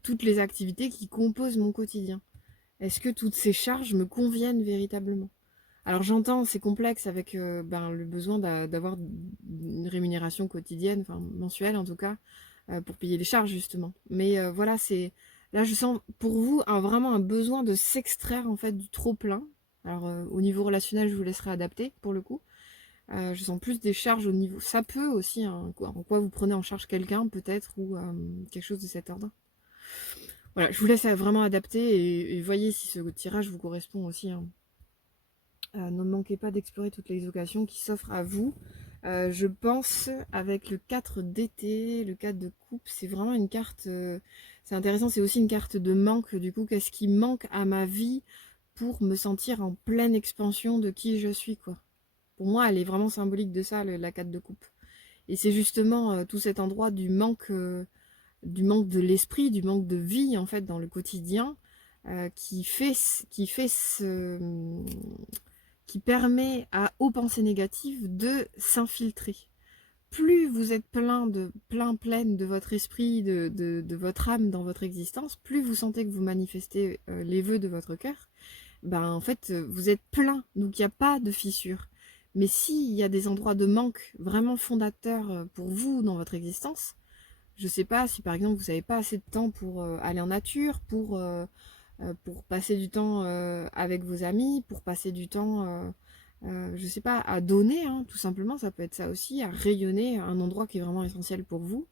toutes les activités qui composent mon quotidien? Est-ce que toutes ces charges me conviennent véritablement? Alors j'entends, c'est complexe avec le besoin d'avoir une rémunération quotidienne, enfin mensuelle en tout cas, pour payer les charges justement. Mais voilà, là je sens pour vous vraiment un besoin de s'extraire en fait du trop plein. Alors au niveau relationnel, je vous laisserai adapter pour le coup. Je sens plus des charges au niveau, ça peut aussi, hein, en quoi vous prenez en charge quelqu'un peut-être ou quelque chose de cet ordre. Voilà, je vous laisse vraiment adapter et voyez si ce tirage vous correspond aussi, hein. Ne manquez pas d'explorer toutes les occasions qui s'offrent à vous. Je pense avec le 4 d'été, le 4 de coupe, c'est vraiment une carte, c'est intéressant, c'est aussi une carte de manque. Du coup, qu'est-ce qui manque à ma vie pour me sentir en pleine expansion de qui je suis, quoi. Pour moi, elle est vraiment symbolique de ça, la 4 de coupe. Et c'est justement tout cet endroit du manque de l'esprit, du manque de vie, en fait, dans le quotidien, qui permet aux pensées négatives de s'infiltrer. Plus vous êtes pleine de votre esprit, de votre âme dans votre existence, plus vous sentez que vous manifestez les vœux de votre cœur, ben en fait vous êtes plein, donc il n'y a pas de fissure. Mais s'il y a des endroits de manque vraiment fondateurs pour vous dans votre existence, je ne sais pas si par exemple vous n'avez pas assez de temps pour aller en nature, pour passer du temps avec vos amis, pour passer du temps, je sais pas, à donner, hein, tout simplement, ça peut être ça aussi, à rayonner un endroit qui est vraiment essentiel pour vous.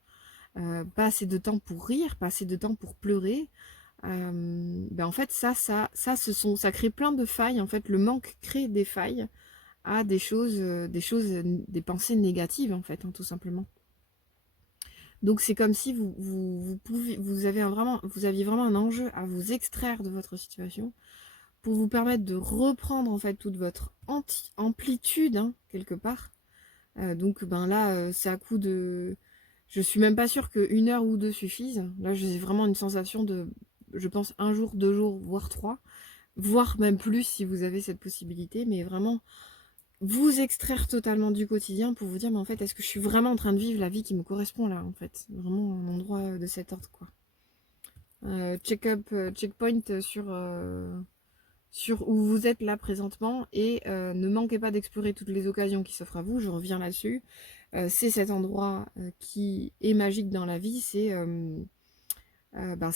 Pas assez de temps pour rire, pas assez de temps pour pleurer. En fait, ça crée plein de failles. En fait, le manque crée des failles à des pensées négatives, en fait, hein, tout simplement. Donc c'est comme si vous aviez vraiment un enjeu à vous extraire de votre situation pour vous permettre de reprendre en fait toute votre amplitude, hein, quelque part. Donc là, c'est à coup de... Je suis même pas sûre qu'une heure ou deux suffisent. Là, j'ai vraiment une sensation de, je pense, un jour, 2 jours, voire 3, voire même plus si vous avez cette possibilité, mais vraiment vous extraire totalement du quotidien pour vous dire, mais en fait, est-ce que je suis vraiment en train de vivre la vie qui me correspond là, en fait? Vraiment un endroit de cet ordre, quoi. Checkpoint sur où vous êtes là présentement et ne manquez pas d'explorer toutes les occasions qui s'offrent à vous, je reviens là-dessus. C'est cet endroit qui est magique dans la vie, ça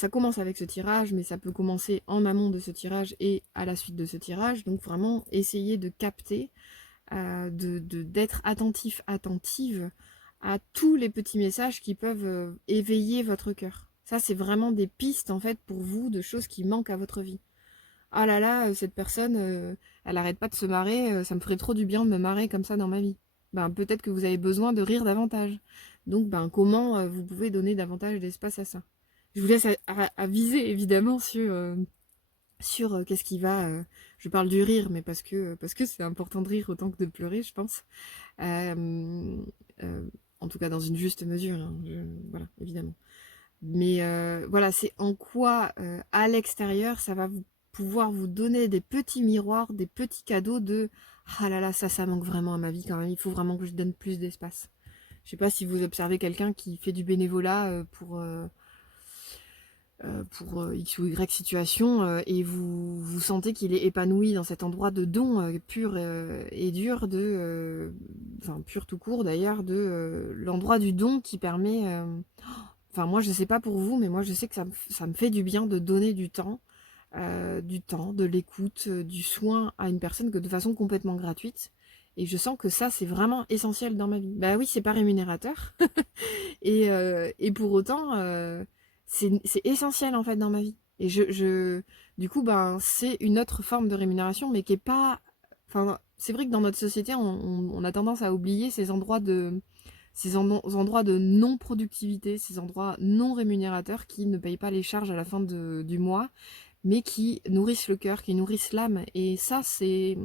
commence avec ce tirage, mais ça peut commencer en amont de ce tirage et à la suite de ce tirage, donc vraiment essayez de capter, d'être attentif, attentive à tous les petits messages qui peuvent éveiller votre cœur. Ça, c'est vraiment des pistes en fait pour vous de choses qui manquent à votre vie. Ah là là, cette personne, elle arrête pas de se marrer, ça me ferait trop du bien de me marrer comme ça dans ma vie. Peut-être que vous avez besoin de rire davantage. Donc, comment vous pouvez donner davantage d'espace à ça? Je vous laisse à viser évidemment sur qu'est-ce qui va... je parle du rire, mais parce que c'est important de rire autant que de pleurer, je pense. Euh, en tout cas, dans une juste mesure, hein, voilà, évidemment. Mais voilà, c'est en quoi, à l'extérieur, ça va pouvoir vous donner des petits miroirs, des petits cadeaux de ah là là, ça manque vraiment à ma vie quand même, il faut vraiment que je donne plus d'espace. Je sais pas si vous observez quelqu'un qui fait du bénévolat pour X ou Y situation et vous sentez qu'il est épanoui dans cet endroit de don pur et dur enfin pur tout court d'ailleurs, de l'endroit du don qui permet... enfin moi je sais pas pour vous, mais moi je sais que ça me fait du bien de donner du temps, de l'écoute, du soin à une personne que de façon complètement gratuite. Et je sens que ça, c'est vraiment essentiel dans ma vie. Bah oui, c'est pas rémunérateur. Et pour autant, c'est essentiel en fait dans ma vie. Et du coup, ben, c'est une autre forme de rémunération, mais qui est pas... Enfin, c'est vrai que dans notre société, on a tendance à oublier endroits de non-productivité, ces endroits non rémunérateurs qui ne payent pas les charges à la fin du mois, mais qui nourrissent le cœur, qui nourrissent l'âme. Et ça fait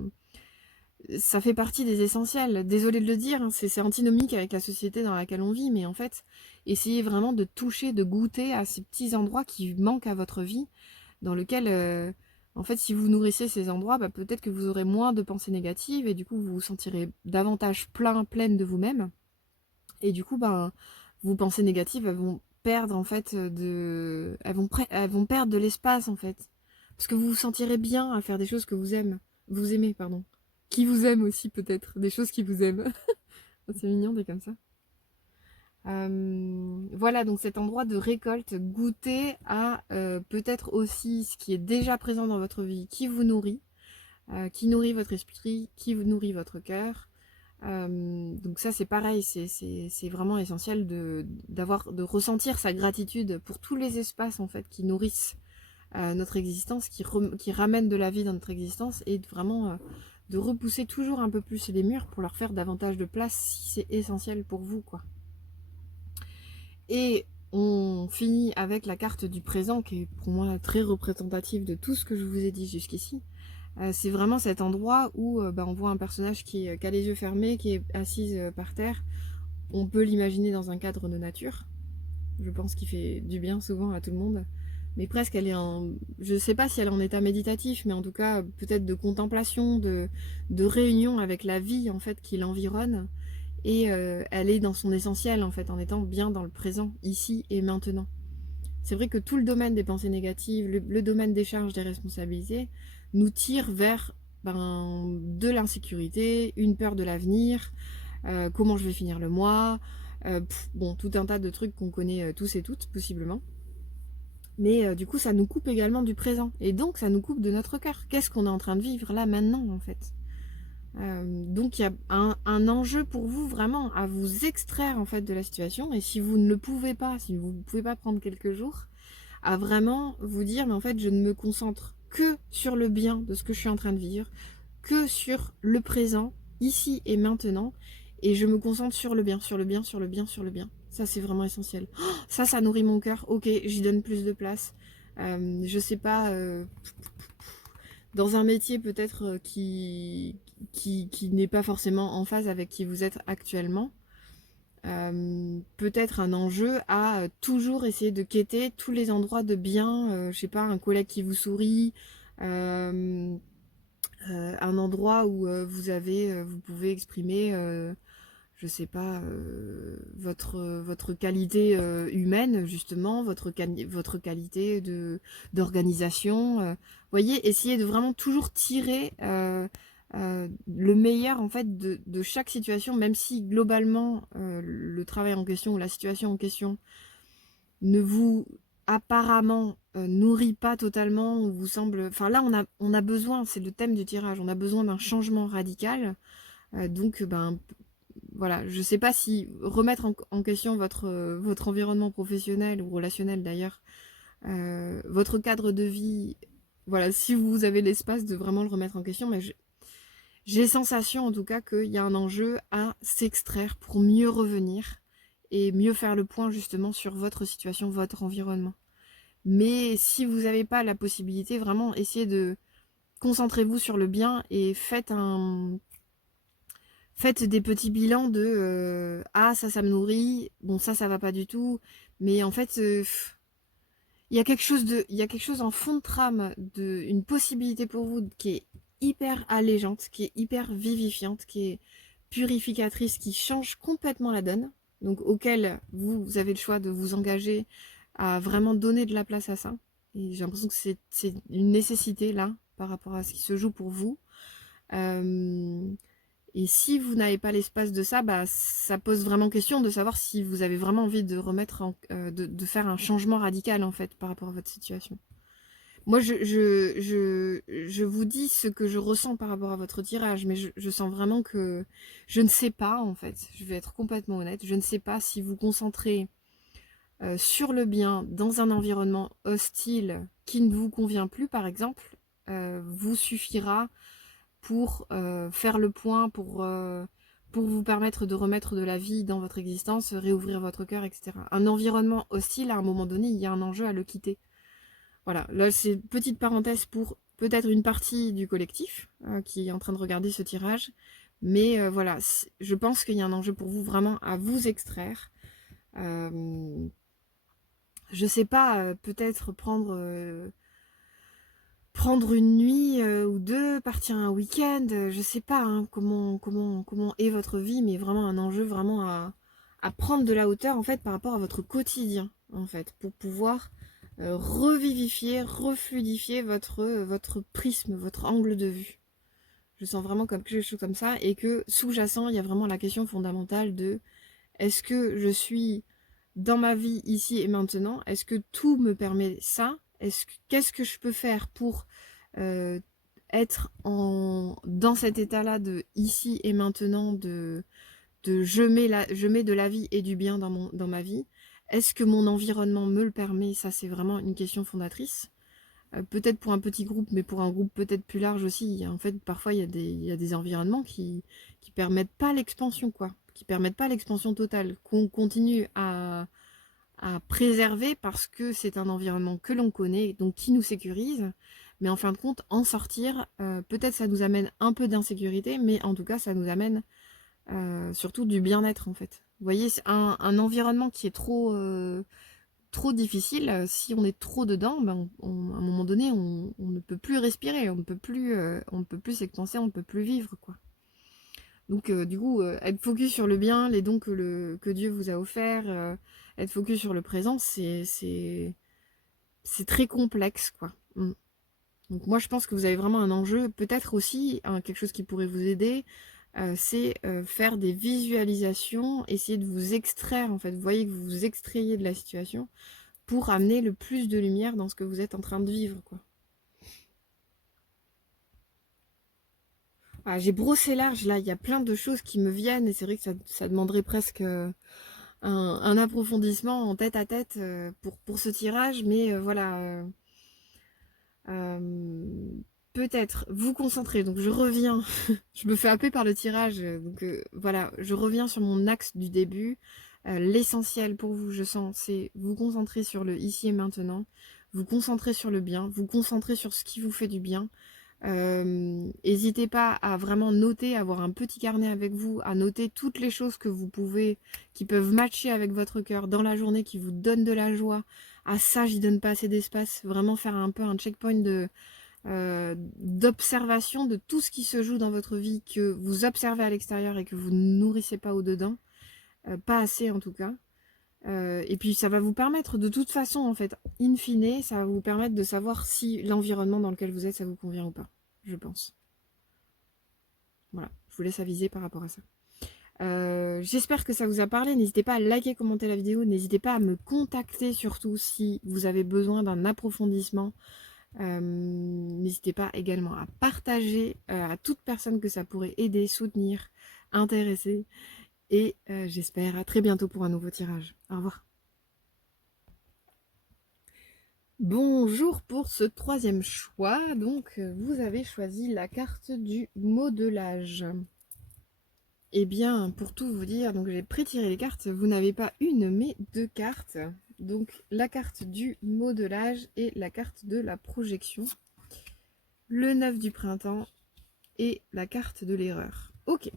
partie des essentiels. Désolée de le dire, hein, c'est antinomique avec la société dans laquelle on vit, mais en fait, essayez vraiment de toucher, de goûter à ces petits endroits qui manquent à votre vie, dans lesquels, en fait, si vous nourrissez ces endroits, bah, peut-être que vous aurez moins de pensées négatives, et du coup, vous vous sentirez davantage pleine de vous-même. Et du coup, ben, vos pensées négatives, elles vont perdre, en fait, elles vont perdre de l'espace, en fait. Parce que vous vous sentirez bien à faire des choses que vous aimez, pardon. Qui vous aime aussi, peut-être. Des choses qui vous aiment. C'est mignon, des comme ça. Voilà, donc cet endroit de récolte, goûtez à peut-être aussi ce qui est déjà présent dans votre vie, qui nourrit votre esprit, qui vous nourrit votre cœur. Donc ça c'est pareil, c'est vraiment essentiel de ressentir sa gratitude pour tous les espaces en fait qui nourrissent notre existence, qui ramènent de la vie dans notre existence, et vraiment de repousser toujours un peu plus les murs pour leur faire davantage de place si c'est essentiel pour vous, quoi. Et on finit avec la carte du présent qui est pour moi très représentative de tout ce que je vous ai dit jusqu'ici. C'est vraiment cet endroit où on voit un personnage qui a les yeux fermés, qui est assise par terre. On peut l'imaginer dans un cadre de nature. Je pense qu'il fait du bien souvent à tout le monde. Mais presque, elle est en... Je sais pas si elle est en état méditatif, mais en tout cas, peut-être de contemplation, de réunion avec la vie, en fait, qui l'environne. Et elle est dans son essentiel, en fait, en étant bien dans le présent, ici et maintenant. C'est vrai que tout le domaine des pensées négatives, le domaine des charges, des responsabilités, nous tire vers de l'insécurité, une peur de l'avenir, comment je vais finir le mois, bon, tout un tas de trucs qu'on connaît tous et toutes, possiblement. Mais du coup, ça nous coupe également du présent. Et donc, ça nous coupe de notre cœur. Qu'est-ce qu'on est en train de vivre là, maintenant, en fait? Donc, il y a un enjeu pour vous, vraiment, à vous extraire, en fait, de la situation. Et si vous ne le pouvez pas, si vous ne pouvez pas prendre quelques jours, à vraiment vous dire, mais en fait, je ne me concentre que sur le bien de ce que je suis en train de vivre, que sur le présent, ici et maintenant, et je me concentre sur le bien, sur le bien, sur le bien, sur le bien. Ça, c'est vraiment essentiel. Oh, ça nourrit mon cœur. Ok, j'y donne plus de place. Je sais pas, dans un métier peut-être qui n'est pas forcément en phase avec qui vous êtes actuellement, peut-être un enjeu à toujours essayer de quêter tous les endroits de bien, je sais pas, un collègue qui vous sourit, un endroit où vous pouvez exprimer, je sais pas, votre qualité humaine, justement, votre qualité d'organisation. Voyez, essayez de vraiment toujours tirer le meilleur en fait de chaque situation, même si globalement le travail en question ou la situation en question ne vous apparemment nourrit pas totalement, ou vous semble... Enfin là on a besoin, c'est le thème du tirage, on a besoin d'un changement radical. Donc voilà, je sais pas si remettre en question votre environnement professionnel ou relationnel d'ailleurs, votre cadre de vie, voilà, si vous avez l'espace de vraiment le remettre en question, mais j'ai sensation en tout cas qu'il y a un enjeu à s'extraire pour mieux revenir et mieux faire le point justement sur votre situation, votre environnement. Mais si vous n'avez pas la possibilité, vraiment, essayez de concentrez-vous sur le bien et faites des petits bilans de ah ça me nourrit, bon ça va pas du tout, mais en fait il y a quelque chose en fond de trame, une possibilité pour vous qui est hyper allégeante, qui est hyper vivifiante, qui est purificatrice, qui change complètement la donne, donc auquel vous avez le choix de vous engager à vraiment donner de la place à ça. Et j'ai l'impression que c'est une nécessité là par rapport à ce qui se joue pour vous. Euh, et si vous n'avez pas l'espace de ça, bah, ça pose vraiment question de savoir si vous avez vraiment envie de de faire un changement radical en fait par rapport à votre situation. Moi, je vous dis ce que je ressens par rapport à votre tirage, mais je sens vraiment que je ne sais pas en fait. Je vais être complètement honnête. Je ne sais pas si vous concentrez sur le bien dans un environnement hostile qui ne vous convient plus, par exemple, vous suffira pour faire le point, pour vous permettre de remettre de la vie dans votre existence, réouvrir votre cœur, etc. Un environnement hostile, à un moment donné, il y a un enjeu à le quitter. Voilà, là c'est une petite parenthèse pour peut-être une partie du collectif qui est en train de regarder ce tirage. Mais voilà, je pense qu'il y a un enjeu pour vous vraiment à vous extraire. Je sais pas, peut-être prendre une nuit ou deux, partir un week-end, je sais pas hein, comment est votre vie, mais vraiment un enjeu vraiment à prendre de la hauteur en fait par rapport à votre quotidien en fait, pour pouvoir revivifier, refluidifier votre prisme, votre angle de vue. Je sens vraiment comme quelque chose comme ça et que sous-jacent, il y a vraiment la question fondamentale de est-ce que je suis dans ma vie ici et maintenant? Est-ce que tout me permet ça? Qu'est-ce que je peux faire pour euh, être dans cet état-là de ici et maintenant, je mets de la vie et du bien dans ma vie? Est-ce que mon environnement me le permet? Ça, c'est vraiment une question fondatrice. Peut-être pour un petit groupe, mais pour un groupe peut-être plus large aussi. En fait, parfois, il y a des environnements qui permettent pas l'expansion, quoi. Qui permettent pas l'expansion totale. Qu'on continue à préserver parce que c'est un environnement que l'on connaît, donc qui nous sécurise. Mais en fin de compte, en sortir, peut-être ça nous amène un peu d'insécurité, mais en tout cas, ça nous amène surtout du bien-être, en fait. Vous voyez, c'est un environnement qui est trop difficile, si on est trop dedans, ben à un moment donné, on ne peut plus respirer, on ne peut plus s'expanser, on ne peut plus vivre, quoi. Donc, du coup, être focus sur le bien, les dons que Dieu vous a offerts, être focus sur le présent, c'est très complexe, quoi. Mm. Donc, moi, je pense que vous avez vraiment un enjeu, peut-être aussi, hein, quelque chose qui pourrait vous aider, c'est faire des visualisations, essayer de vous extraire, en fait. Vous voyez que vous vous extrayez de la situation pour amener le plus de lumière dans ce que vous êtes en train de vivre, quoi. Ah, j'ai brossé large, là, il y a plein de choses qui me viennent, et c'est vrai que ça demanderait presque un approfondissement en tête à tête pour ce tirage, mais voilà, euh, peut-être vous concentrer. Donc je reviens, je me fais happer par le tirage, donc voilà, je reviens sur mon axe du début. L'essentiel pour vous, je sens, c'est vous concentrer sur le ici et maintenant, vous concentrer sur le bien, vous concentrer sur ce qui vous fait du bien. N'hésitez pas à vraiment noter, avoir un petit carnet avec vous, à noter toutes les choses que vous pouvez, qui peuvent matcher avec votre cœur dans la journée, qui vous donnent de la joie. À ça, j'y donne pas assez d'espace. Vraiment faire un peu un checkpoint d'observation de tout ce qui se joue dans votre vie, que vous observez à l'extérieur et que vous ne nourrissez pas au-dedans. Pas assez en tout cas. Et puis ça va vous permettre de toute façon, en fait, in fine, ça va vous permettre de savoir si l'environnement dans lequel vous êtes, ça vous convient ou pas, je pense. Voilà, je vous laisse aviser par rapport à ça. J'espère que ça vous a parlé. N'hésitez pas à liker, commenter la vidéo. N'hésitez pas à me contacter surtout si vous avez besoin d'un approfondissement. N'hésitez pas également à partager à toute personne que ça pourrait aider, soutenir, intéresser. Et j'espère à très bientôt pour un nouveau tirage. Au revoir. Bonjour pour ce troisième choix. Donc, vous avez choisi la carte du modelage. Eh bien, pour tout vous dire, donc j'ai pré-tiré les cartes. Vous n'avez pas une, mais deux cartes. donc la carte du modelage et la carte de la projection. Le 9 du printemps et la carte de l'erreur. Ok.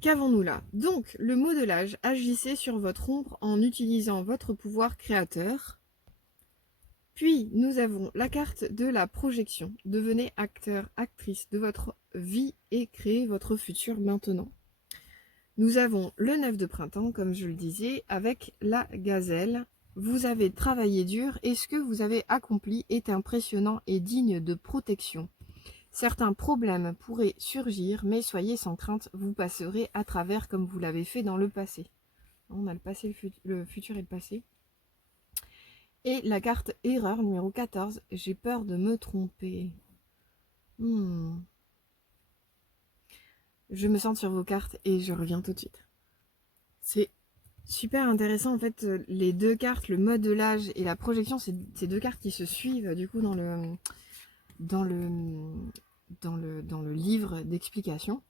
Qu'avons-nous là? Donc, le modelage, agissez sur votre ombre en utilisant votre pouvoir créateur. Puis, nous avons la carte de la projection. Devenez acteur, actrice de votre vie et créez votre futur maintenant. Nous avons le 9 de printemps, comme je le disais, avec la gazelle. Vous avez travaillé dur et ce que vous avez accompli est impressionnant et digne de protection. Certains problèmes pourraient surgir, mais soyez sans crainte, vous passerez à travers comme vous l'avez fait dans le passé. On a le passé, le futur et le passé. Et la carte erreur numéro 14, j'ai peur de me tromper. Je me sens sur vos cartes et je reviens tout de suite. C'est super intéressant en fait, les deux cartes, le modelage et la projection, c'est deux cartes qui se suivent du coup dans le livre d'explication.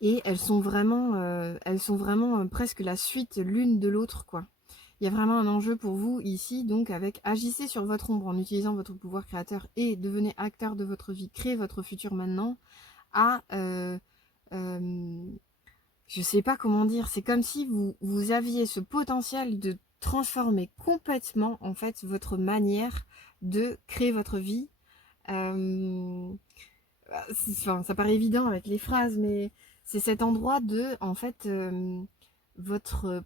Et elles sont vraiment presque la suite l'une de l'autre, quoi. Il y a vraiment un enjeu pour vous ici, donc avec agissez sur votre ombre en utilisant votre pouvoir créateur et devenez acteur de votre vie, créez votre futur maintenant. Je sais pas comment dire, c'est comme si vous aviez ce potentiel de transformer complètement en fait votre manière de créer votre vie. Enfin, ça paraît évident avec les phrases, mais c'est cet endroit de, en fait, votre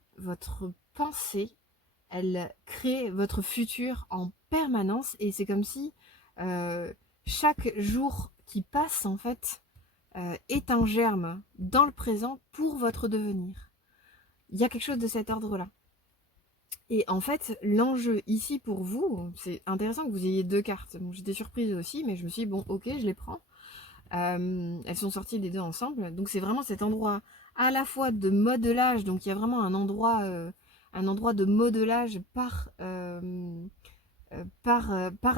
pensée, elle crée votre futur en permanence et c'est comme si chaque jour qui passe, en fait, est un germe dans le présent pour votre devenir. Il y a quelque chose de cet ordre-là. Et en fait, l'enjeu ici pour vous, c'est intéressant que vous ayez deux cartes. Bon, j'étais surprise aussi, mais je me suis dit, bon, ok, je les prends. Elles sont sorties les deux ensemble. Donc c'est vraiment cet endroit à la fois de modelage, donc il y a vraiment un endroit de modelage par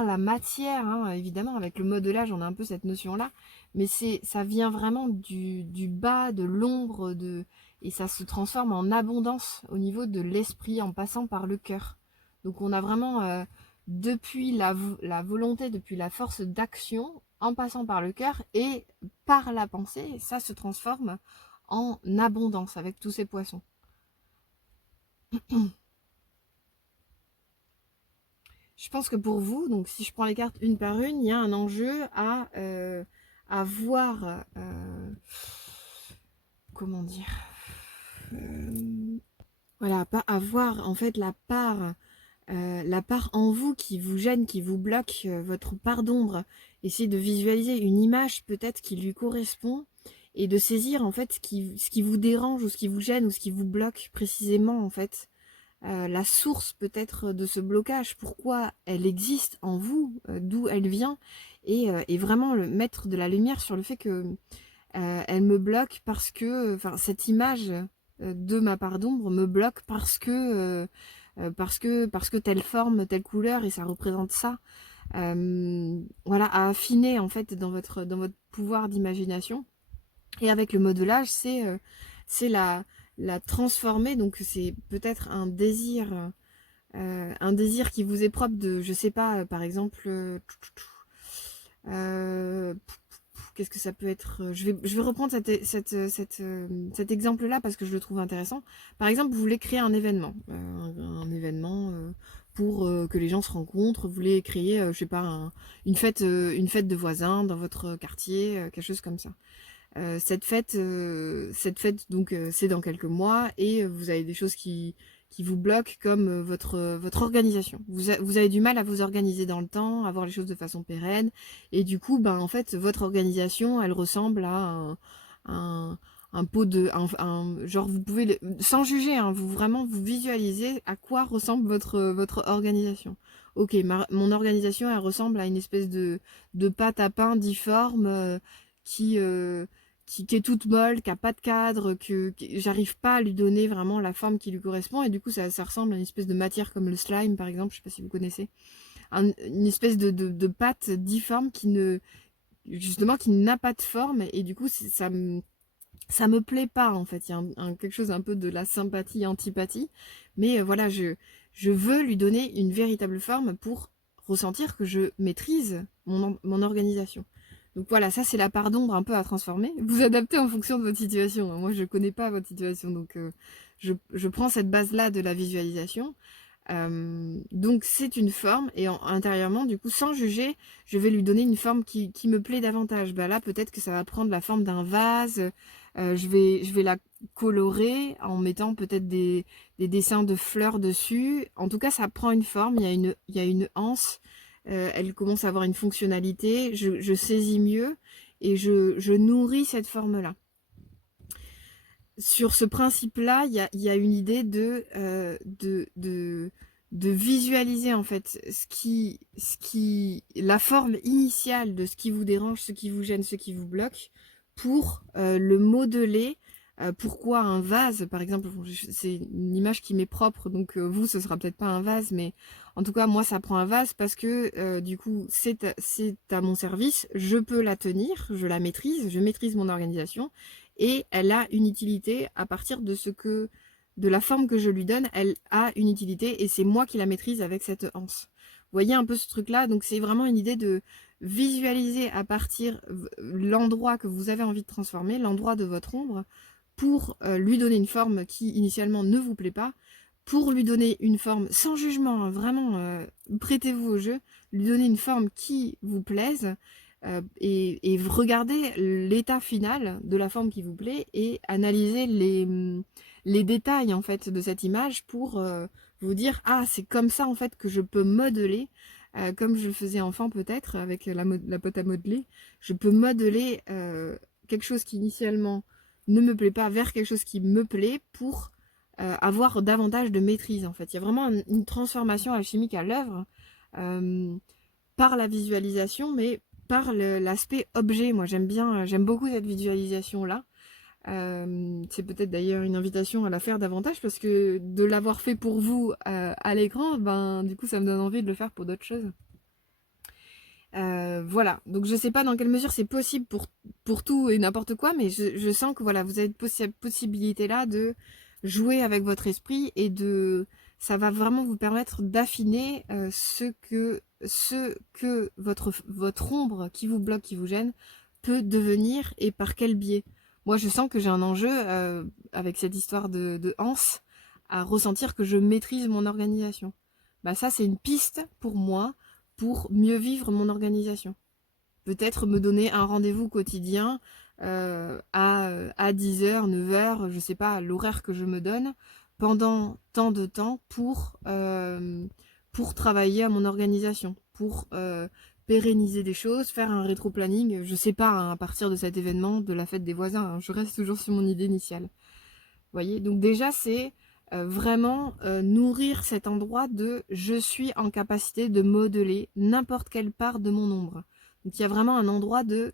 la matière, hein, évidemment, avec le modelage, on a un peu cette notion-là, mais ça vient vraiment du bas, de l'ombre, et ça se transforme en abondance au niveau de l'esprit en passant par le cœur. Donc on a vraiment, depuis la volonté, depuis la force d'action, en passant par le cœur et par la pensée, ça se transforme en abondance avec tous ces poissons. Je pense que pour vous, donc si je prends les cartes une par une, il y a un enjeu à voir, comment dire, voilà, pas avoir en fait la part en vous qui vous gêne, qui vous bloque, votre part d'ombre. Essayez de visualiser une image peut-être qui lui correspond et de saisir en fait ce qui vous dérange ou ce qui vous gêne ou ce qui vous bloque précisément en fait. La source peut-être de ce blocage, pourquoi elle existe en vous, d'où elle vient, et vraiment mettre de la lumière sur le fait que elle me bloque parce que, enfin, cette image de ma part d'ombre me bloque parce que telle forme, telle couleur, et ça représente ça. Voilà, à affiner en fait dans votre pouvoir d'imagination. Et avec le modelage, c'est la transformer, donc c'est peut-être un désir qui vous est propre de, je sais pas, par exemple, qu'est-ce que ça peut être? Je vais reprendre cet exemple-là parce que je le trouve intéressant. Par exemple, vous voulez créer un événement, pour que les gens se rencontrent. Vous voulez créer, je sais pas, une fête de voisins dans votre quartier, quelque chose comme ça. Cette fête, donc c'est dans quelques mois et vous avez des choses qui vous bloquent comme votre organisation. Vous avez du mal à vous organiser dans le temps, à voir les choses de façon pérenne et du coup, ben en fait, votre organisation, elle ressemble à un pot de, genre vous pouvez sans juger, hein, vous visualisez à quoi ressemble votre organisation. Ok, mon organisation, elle ressemble à une espèce de pâte à pain difforme qui est toute molle, qui a pas de cadre, que j'arrive pas à lui donner vraiment la forme qui lui correspond, et du coup ça ressemble à une espèce de matière comme le slime par exemple, je sais pas si vous connaissez, une espèce de pâte difforme qui n'a pas de forme, et du coup ça me plaît pas en fait, il y a quelque chose un peu de la sympathie-antipathie, mais voilà, je veux lui donner une véritable forme pour ressentir que je maîtrise mon organisation. Donc voilà, ça c'est la part d'ombre un peu à transformer. Vous adaptez en fonction de votre situation. Moi je connais pas votre situation, donc je prends cette base-là de la visualisation. Donc c'est une forme et intérieurement, du coup, sans juger, je vais lui donner une forme qui me plaît davantage. Bah là, peut-être que ça va prendre la forme d'un vase. Je vais la colorer en mettant peut-être des dessins de fleurs dessus. En tout cas, ça prend une forme. Il y a une anse. Elle commence à avoir une fonctionnalité. Je saisis mieux et je nourris cette forme-là. Sur ce principe-là, il y a une idée de visualiser en fait la forme initiale de ce qui vous dérange, ce qui vous gêne, ce qui vous bloque, pour le modeler. Pourquoi un vase, par exemple, c'est une image qui m'est propre, donc vous, ce sera peut-être pas un vase, mais en tout cas, moi, ça prend un vase parce que du coup, c'est à mon service, je peux la tenir, je la maîtrise, je maîtrise mon organisation, et elle a une utilité à partir de la forme que je lui donne, elle a une utilité et c'est moi qui la maîtrise avec cette anse. Vous voyez un peu ce truc-là, donc c'est vraiment une idée de visualiser à partir l'endroit que vous avez envie de transformer, l'endroit de votre ombre, pour lui donner une forme qui initialement ne vous plaît pas, pour lui donner une forme sans jugement, hein, vraiment prêtez-vous au jeu, lui donner une forme qui vous plaise, et regardez l'état final de la forme qui vous plaît et analysez les détails en fait de cette image pour vous dire ah c'est comme ça en fait que je peux modeler comme je le faisais enfant peut-être avec la pâte à modeler, je peux modeler quelque chose qui initialement ne me plaît pas vers quelque chose qui me plaît pour avoir davantage de maîtrise en fait. Il y a vraiment une transformation alchimique à l'œuvre par la visualisation, mais par l'aspect objet. Moi, j'aime beaucoup cette visualisation-là. C'est peut-être d'ailleurs une invitation à la faire davantage parce que de l'avoir fait pour vous à l'écran, ben du coup, ça me donne envie de le faire pour d'autres choses. Voilà, donc je sais pas dans quelle mesure c'est possible pour tout et n'importe quoi, mais je sens que voilà, vous avez cette possibilité-là de jouer avec votre esprit et ça va vraiment vous permettre d'affiner ce que votre ombre qui vous bloque, qui vous gêne, peut devenir et par quel biais. Moi, je sens que j'ai un enjeu avec cette histoire de Hans à ressentir que je maîtrise mon organisation. Bah ça, c'est une piste pour moi pour mieux vivre mon organisation. Peut-être me donner un rendez-vous quotidien à 10h, 9h, je sais pas, l'horaire que je me donne, pendant tant de temps pour travailler à mon organisation, pour pérenniser des choses, faire un rétro-planning, je sais pas, hein, à partir de cet événement, de la fête des voisins, hein, je reste toujours sur mon idée initiale. Vous voyez, donc déjà c'est vraiment nourrir cet endroit de je suis en capacité de modeler n'importe quelle part de mon ombre. Donc il y a vraiment un endroit de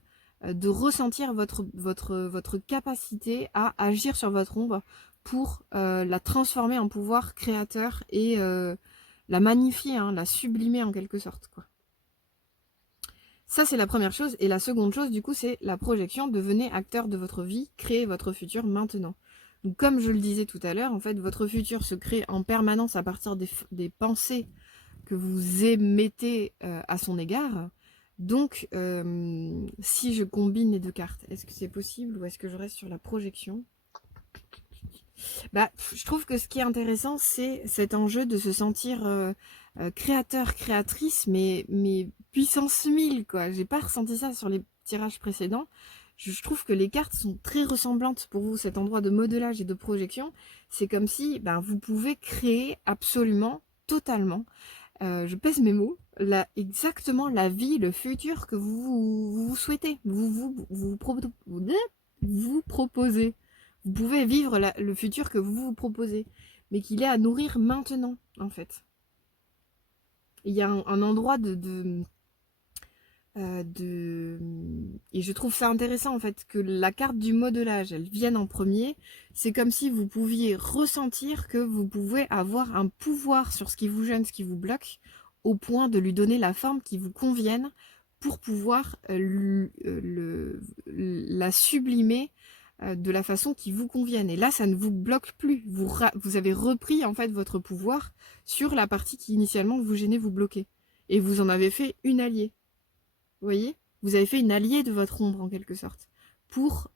ressentir votre capacité à agir sur votre ombre pour la transformer en pouvoir créateur et la magnifier, hein, la sublimer en quelque sorte, quoi. Ça, c'est la première chose. Et la seconde chose, du coup, c'est la projection. Devenez acteur de votre vie, créez votre futur maintenant. Donc, comme je le disais tout à l'heure, en fait, votre futur se crée en permanence à partir des pensées que vous émettez à son égard. Donc, si je combine les deux cartes, est-ce que c'est possible ou est-ce que je reste sur la projection ? Bah, je trouve que ce qui est intéressant, c'est cet enjeu de se sentir créateur, créatrice, mais puissance 1000, quoi. J'ai pas ressenti ça sur les tirages précédents. Je trouve que les cartes sont très ressemblantes pour vous, cet endroit de modelage et de projection. C'est comme si ben, vous pouvez créer absolument, totalement, je pèse mes mots, exactement la vie, le futur que vous souhaitez, vous proposez. Vous pouvez vivre le futur que vous vous proposez, mais qu'il est à nourrir maintenant, en fait. Il y a un endroit et je trouve ça intéressant, en fait, que la carte du modelage, elle vienne en premier. C'est comme si vous pouviez ressentir que vous pouvez avoir un pouvoir sur ce qui vous gêne, ce qui vous bloque, au point de lui donner la forme qui vous convienne pour pouvoir la sublimer de la façon qui vous convienne. Et là, ça ne vous bloque plus. Vous avez repris en fait votre pouvoir sur la partie qui initialement vous gênait, vous bloquait. Et vous en avez fait une alliée. Vous voyez? Vous avez fait une alliée de votre ombre en quelque sorte. Pour,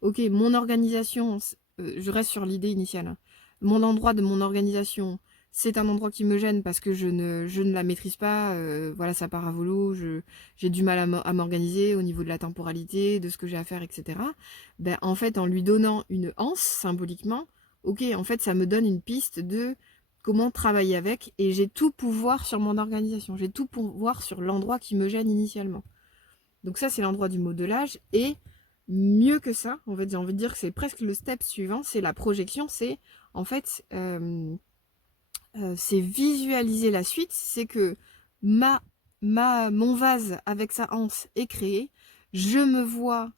ok, mon organisation, je reste sur l'idée initiale. Hein. Mon endroit de mon organisation, c'est un endroit qui me gêne parce que je ne la maîtrise pas. Voilà, ça part à volo. J'ai du mal à m'organiser au niveau de la temporalité, de ce que j'ai à faire, etc. Ben, en fait, en lui donnant une anse, symboliquement, ok, en fait, ça me donne une piste de comment travailler avec, et j'ai tout pouvoir sur mon organisation. J'ai tout pouvoir sur l'endroit qui me gêne initialement. Donc ça, c'est l'endroit du modelage. Et mieux que ça, on va dire que c'est presque le step suivant, c'est la projection. C'est en fait, c'est visualiser la suite. C'est que mon vase avec sa anse est créé. Je me vois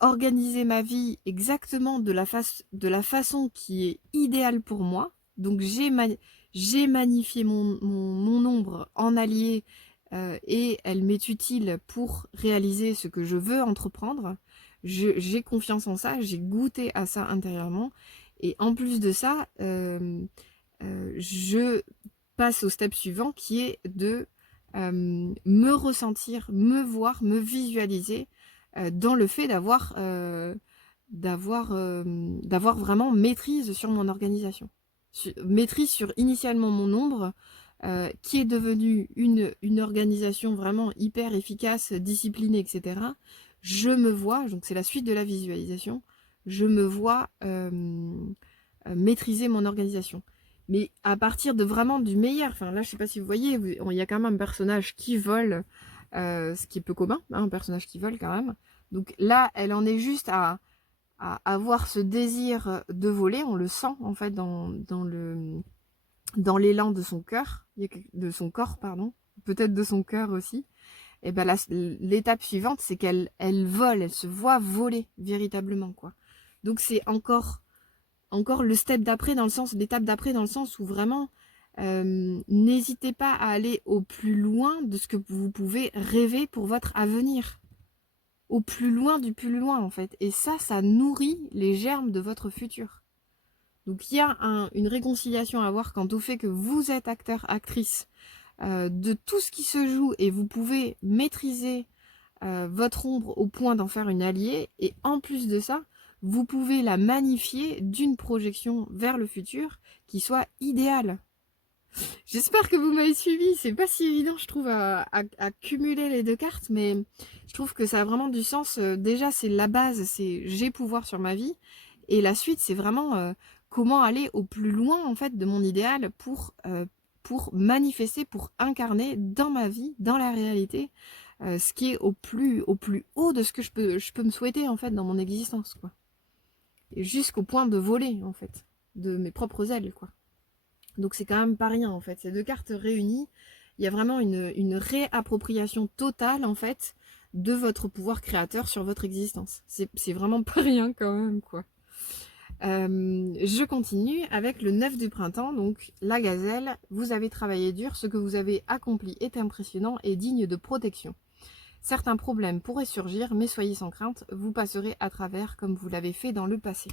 organiser ma vie exactement de la façon qui est idéale pour moi. Donc j'ai magnifié mon ombre en allié et elle m'est utile pour réaliser ce que je veux entreprendre. J'ai confiance en ça, j'ai goûté à ça intérieurement. Et en plus de ça, je passe au step suivant qui est de me ressentir, me voir, me visualiser dans le fait d'avoir vraiment maîtrise sur mon organisation. Maîtrise sur initialement mon ombre, qui est devenue une organisation vraiment hyper efficace, disciplinée, etc. Je me vois, donc c'est la suite de la visualisation, je me vois maîtriser mon organisation. Mais à partir de vraiment du meilleur, enfin là je sais pas si vous voyez, il y a quand même un personnage qui vole, ce qui est peu commun, hein, un personnage qui vole quand même. Donc là, elle en est juste à avoir ce désir de voler, on le sent en fait dans l'élan de son cœur, de son corps, pardon, peut-être de son cœur aussi. Et ben l'étape suivante, c'est qu'elle vole, elle se voit voler véritablement, quoi. Donc c'est encore le step d'après, dans le sens, l'étape d'après, dans le sens où vraiment, n'hésitez pas à aller au plus loin de ce que vous pouvez rêver pour votre avenir. Au plus loin du plus loin, en fait. Et ça nourrit les germes de votre futur. Donc il y a une réconciliation à avoir quant au fait que vous êtes acteur, actrice de tout ce qui se joue, et vous pouvez maîtriser votre ombre au point d'en faire une alliée, et en plus de ça, vous pouvez la magnifier d'une projection vers le futur qui soit idéale. J'espère que vous m'avez suivi, c'est pas si évident je trouve à cumuler les deux cartes, mais je trouve que ça a vraiment du sens. Déjà c'est la base, c'est j'ai pouvoir sur ma vie, et la suite c'est vraiment comment aller au plus loin en fait de mon idéal pour manifester, pour incarner dans ma vie, dans la réalité, ce qui est au plus haut de ce que je peux me souhaiter en fait dans mon existence, quoi. Et jusqu'au point de voler en fait, de mes propres ailes, quoi. Donc c'est quand même pas rien en fait. Ces deux cartes réunies, il y a vraiment une réappropriation totale en fait de votre pouvoir créateur sur votre existence. C'est vraiment pas rien quand même, quoi. Je continue avec le 9 du printemps, donc la gazelle. Vous avez travaillé dur, ce que vous avez accompli est impressionnant et digne de protection. Certains problèmes pourraient surgir, mais soyez sans crainte, vous passerez à travers comme vous l'avez fait dans le passé.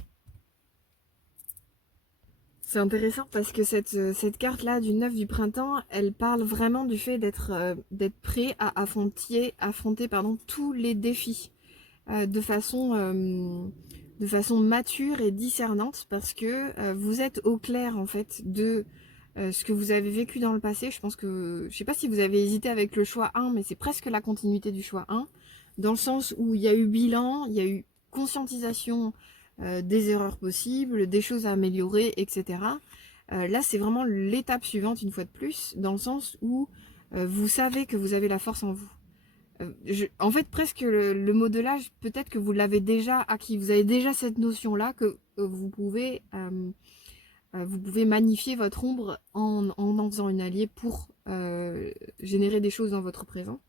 C'est intéressant parce que cette carte-là du 9 du printemps, elle parle vraiment du fait d'être prêt à affronter tous les défis de façon mature et discernante, parce que vous êtes au clair en fait de ce que vous avez vécu dans le passé. Je pense que, je sais pas si vous avez hésité avec le choix 1, mais c'est presque la continuité du choix 1, dans le sens où il y a eu bilan, il y a eu conscientisation des erreurs possibles, des choses à améliorer, etc. Là, c'est vraiment l'étape suivante, une fois de plus, dans le sens où vous savez que vous avez la force en vous. En fait, presque le modelage, peut-être que vous l'avez déjà acquis. Vous avez déjà cette notion-là que vous pouvez magnifier votre ombre en faisant une alliée pour générer des choses dans votre présent.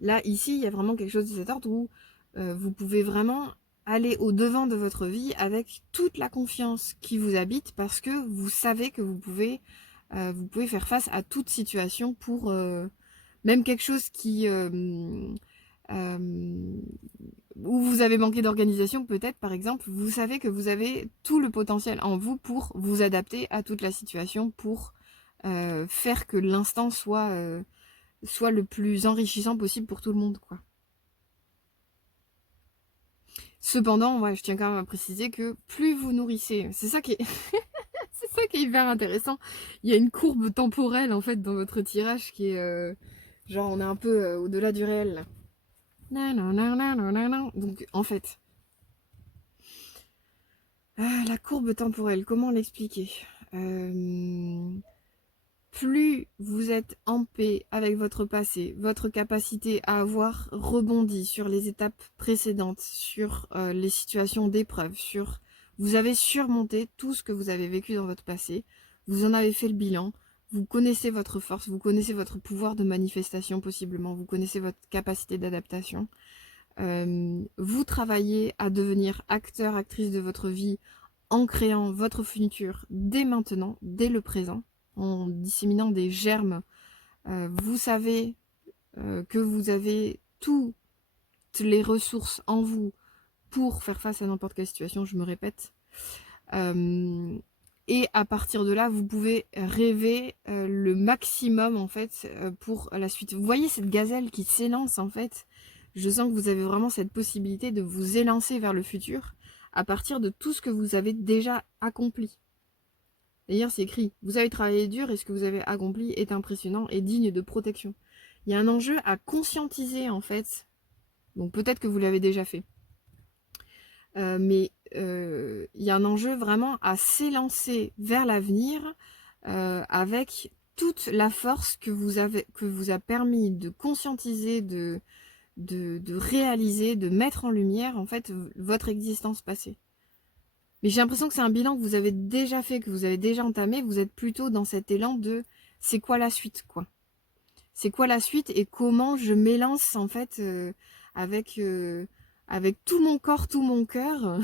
Là, ici, il y a vraiment quelque chose de cet ordre où vous pouvez vraiment aller au-devant de votre vie avec toute la confiance qui vous habite, parce que vous savez que vous pouvez faire face à toute situation pour même quelque chose qui où vous avez manqué d'organisation, peut-être, par exemple, vous savez que vous avez tout le potentiel en vous pour vous adapter à toute la situation, pour faire que l'instant soit le plus enrichissant possible pour tout le monde, quoi. Cependant, ouais, je tiens quand même à préciser que plus vous nourrissez, c'est ça qui est, c'est ça qui est hyper intéressant. Il y a une courbe temporelle en fait dans votre tirage qui est genre on est un peu au-delà du réel. Là. Donc en fait, la courbe temporelle, comment l'expliquer? Plus vous êtes en paix avec votre passé, votre capacité à avoir rebondi sur les étapes précédentes, sur les situations d'épreuve, sur vous avez surmonté tout ce que vous avez vécu dans votre passé, vous en avez fait le bilan, vous connaissez votre force, vous connaissez votre pouvoir de manifestation possiblement, vous connaissez votre capacité d'adaptation. Vous travaillez à devenir acteur, actrice de votre vie en créant votre futur dès maintenant, dès le présent, en disséminant des germes. Vous savez que vous avez toutes les ressources en vous pour faire face à n'importe quelle situation, je me répète. Et à partir de là, vous pouvez rêver le maximum en fait pour la suite. Vous voyez cette gazelle qui s'élance en fait. Je sens que vous avez vraiment cette possibilité de vous élancer vers le futur à partir de tout ce que vous avez déjà accompli. D'ailleurs, c'est écrit, vous avez travaillé dur et ce que vous avez accompli est impressionnant et digne de protection. Il y a un enjeu à conscientiser en fait. Donc peut-être que vous l'avez déjà fait. Mais il y a un enjeu vraiment à s'élancer vers l'avenir avec toute la force que vous a permis de conscientiser, de réaliser, de mettre en lumière en fait votre existence passée. Mais j'ai l'impression que c'est un bilan que vous avez déjà fait, que vous avez déjà entamé. Vous êtes plutôt dans cet élan de c'est quoi la suite, quoi. C'est quoi la suite et comment je m'élance en fait avec tout mon corps, tout mon cœur,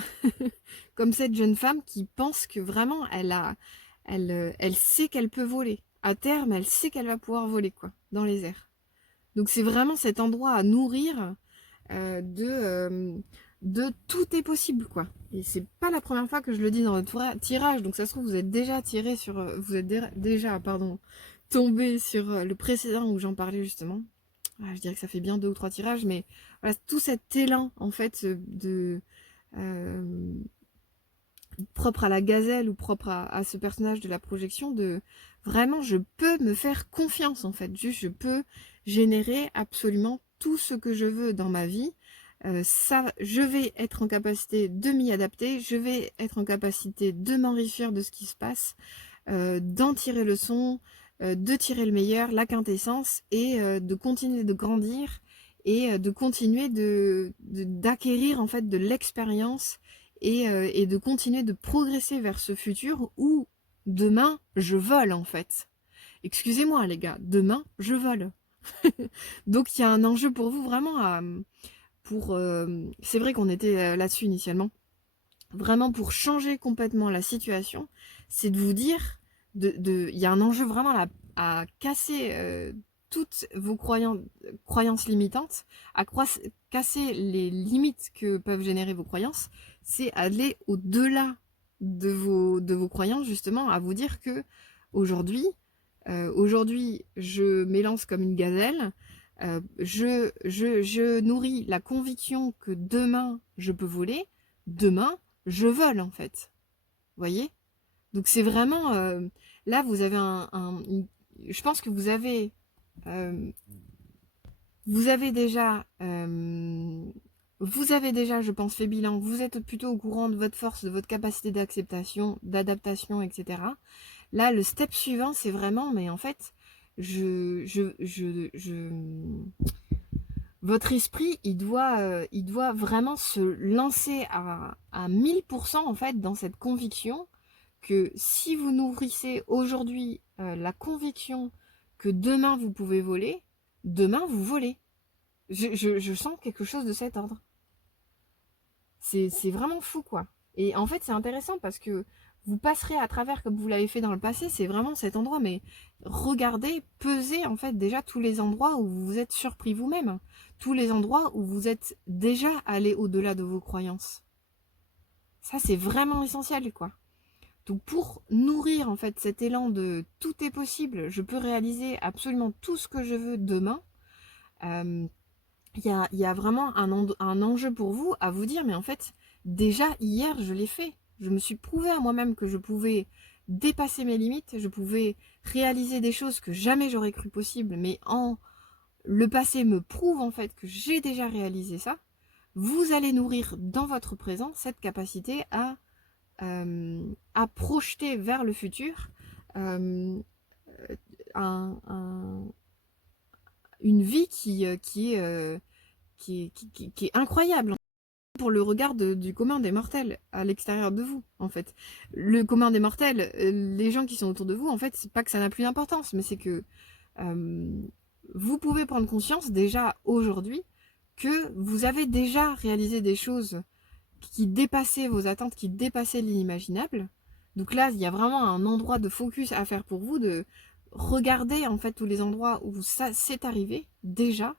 comme cette jeune femme qui pense que vraiment elle sait qu'elle peut voler. À terme, elle sait qu'elle va pouvoir voler quoi, dans les airs. Donc c'est vraiment cet endroit à nourrir de tout est possible quoi. Et c'est pas la première fois que je le dis dans votre tirage, donc ça se trouve vous êtes déjà tiré sur, vous êtes déjà tombé sur le précédent où j'en parlais justement. Je dirais que ça fait bien 2 ou 3 tirages, mais voilà, tout cet élan en fait de propre à la gazelle ou propre à ce personnage de la projection, de vraiment je peux me faire confiance en fait, juste je peux générer absolument tout ce que je veux dans ma vie. Ça, je vais être en capacité de m'y adapter, je vais être en capacité de m'enrichir de ce qui se passe, d'en tirer le son, de tirer le meilleur, la quintessence, et de continuer de grandir et de continuer d'acquérir en fait de l'expérience et de continuer de progresser vers ce futur où demain je vole en fait. Excusez-moi les gars, demain je vole. Donc il y a un enjeu pour vous vraiment c'est vrai qu'on était là-dessus initialement, vraiment pour changer complètement la situation, c'est de vous dire, il y a un enjeu vraiment là, à casser toutes vos croyances limitantes, à casser les limites que peuvent générer vos croyances, c'est aller au-delà de vos croyances, justement, à vous dire que aujourd'hui, je m'élance comme une gazelle, je nourris la conviction que demain, je peux voler, demain, je vole en fait. Vous voyez? Donc c'est vraiment... là, vous avez je pense que vous avez déjà... vous avez déjà, je pense, fait bilan. Vous êtes plutôt au courant de votre force, de votre capacité d'acceptation, d'adaptation, etc. Là, le step suivant, c'est vraiment... Mais en fait, votre esprit, il doit vraiment se lancer à 1000% en fait dans cette conviction que si vous nourrissez aujourd'hui la conviction que demain vous pouvez voler, demain vous volez. Je sens quelque chose de cet ordre. C'est vraiment fou quoi. Et en fait c'est intéressant parce que vous passerez à travers comme vous l'avez fait dans le passé, c'est vraiment cet endroit, mais regardez, pesez en fait déjà tous les endroits où vous vous êtes surpris vous-même, tous les endroits où vous êtes déjà allé au-delà de vos croyances. Ça, c'est vraiment essentiel, quoi. Donc pour nourrir en fait cet élan de tout est possible, je peux réaliser absolument tout ce que je veux demain, il y a vraiment un enjeu pour vous à vous dire, mais en fait, déjà hier, je l'ai fait. Je me suis prouvé à moi-même que je pouvais dépasser mes limites, je pouvais réaliser des choses que jamais j'aurais cru possible, mais le passé me prouve en fait que j'ai déjà réalisé ça. Vous allez nourrir dans votre présent cette capacité à projeter vers le futur euh, un, un, une vie qui est incroyable pour le regard du commun des mortels à l'extérieur de vous, en fait. Le commun des mortels, les gens qui sont autour de vous, en fait, c'est pas que ça n'a plus d'importance, mais c'est que euh, vous pouvez prendre conscience déjà aujourd'hui que vous avez déjà réalisé des choses qui dépassaient vos attentes, qui dépassaient l'inimaginable. Donc là, il y a vraiment un endroit de focus à faire pour vous, de regarder en fait tous les endroits où ça s'est arrivé déjà,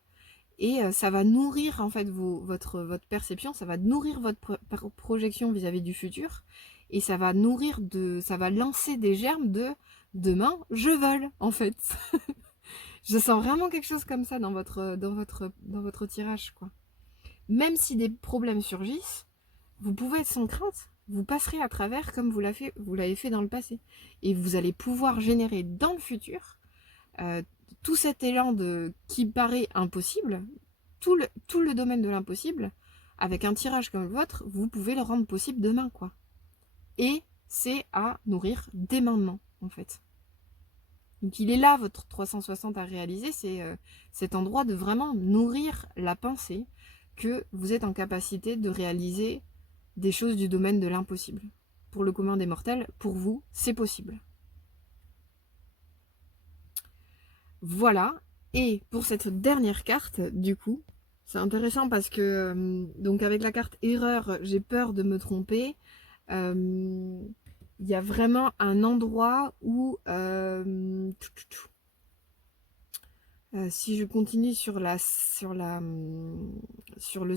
et ça va nourrir en fait votre perception, ça va nourrir votre projection vis-à-vis du futur, et ça va lancer des germes de demain, je vole en fait. Je sens vraiment quelque chose comme ça dans votre tirage, quoi. Même si des problèmes surgissent, vous pouvez être sans crainte. Vous passerez à travers comme vous l'avez fait dans le passé. Et vous allez pouvoir générer dans le futur euh, tout cet élan qui paraît impossible, tout le domaine de l'impossible, avec un tirage comme le vôtre, vous pouvez le rendre possible demain, quoi. Et c'est à nourrir dès maintenant, en fait. Donc il est là, votre 360 à réaliser, c'est cet endroit de vraiment nourrir la pensée que vous êtes en capacité de réaliser des choses du domaine de l'impossible. Pour le commun des mortels, pour vous, c'est possible. Voilà. Et pour cette dernière carte, du coup, c'est intéressant parce que, donc avec la carte erreur, j'ai peur de me tromper. Il y a vraiment un endroit où, si je continue sur le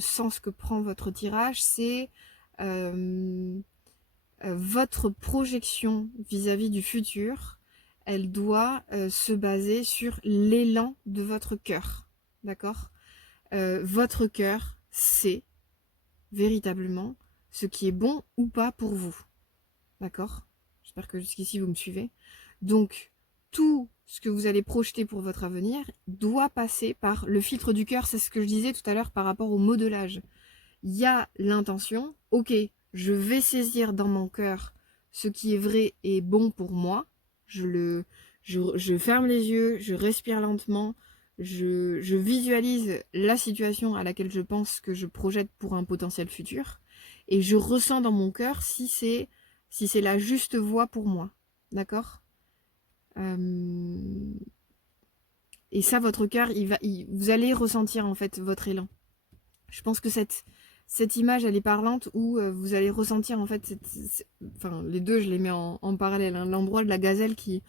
sens que prend votre tirage, c'est votre projection vis-à-vis du futur, elle doit se baser sur l'élan de votre cœur. D'accord? Votre cœur sait véritablement ce qui est bon ou pas pour vous. D'accord? J'espère que jusqu'ici vous me suivez. Donc, tout ce que vous allez projeter pour votre avenir doit passer par le filtre du cœur. C'est ce que je disais tout à l'heure par rapport au modelage. Il y a l'intention, ok, je vais saisir dans mon cœur ce qui est vrai et bon pour moi. Je ferme les yeux, je respire lentement, je visualise la situation à laquelle je pense que je projette pour un potentiel futur. Et je ressens dans mon cœur si c'est la juste voie pour moi. D'accord? Et ça, votre cœur, vous allez ressentir en fait votre élan. Je pense que cette image, elle est parlante où vous allez ressentir en fait, enfin les deux, je les mets en parallèle. Hein, l'endroit de la gazelle qui,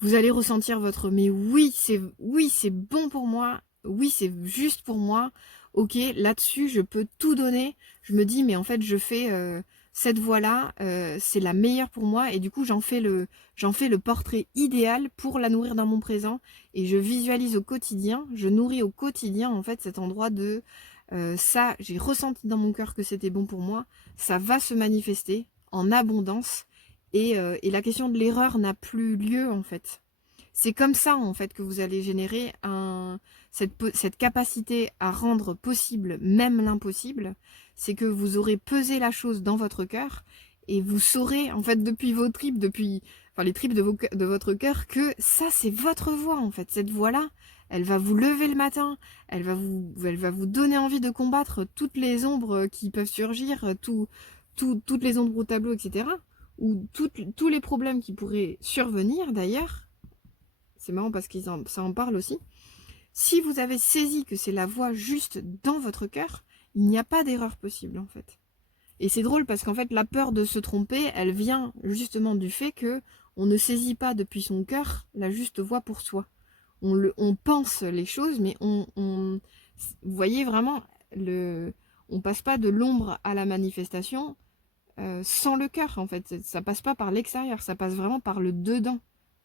vous allez ressentir votre, mais oui, c'est bon pour moi, oui, c'est juste pour moi. Ok, là-dessus, je peux tout donner. Je me dis, mais en fait, je fais cette voie-là, c'est la meilleure pour moi, et du coup, j'en fais le portrait idéal pour la nourrir dans mon présent, et je visualise au quotidien, je nourris au quotidien en fait cet endroit de ça, j'ai ressenti dans mon cœur que c'était bon pour moi, ça va se manifester en abondance, et la question de l'erreur n'a plus lieu en fait. C'est comme ça en fait que vous allez générer cette capacité à rendre possible même l'impossible. C'est que vous aurez pesé la chose dans votre cœur et vous saurez en fait depuis vos tripes, enfin les tripes de votre cœur, que ça c'est votre voix en fait. Cette voix-là, elle va vous lever le matin, elle va vous donner envie de combattre toutes les ombres qui peuvent surgir, toutes les ombres au tableau, etc. Ou tous les problèmes qui pourraient survenir d'ailleurs. C'est marrant parce que ça en parle aussi. Si vous avez saisi que c'est la voie juste dans votre cœur, il n'y a pas d'erreur possible en fait. Et c'est drôle parce qu'en fait, la peur de se tromper, elle vient justement du fait que on ne saisit pas depuis son cœur la juste voie pour soi. On pense les choses, mais vous voyez vraiment, on passe pas de l'ombre à la manifestation sans le cœur, en fait. Ça passe pas par l'extérieur, ça passe vraiment par le dedans.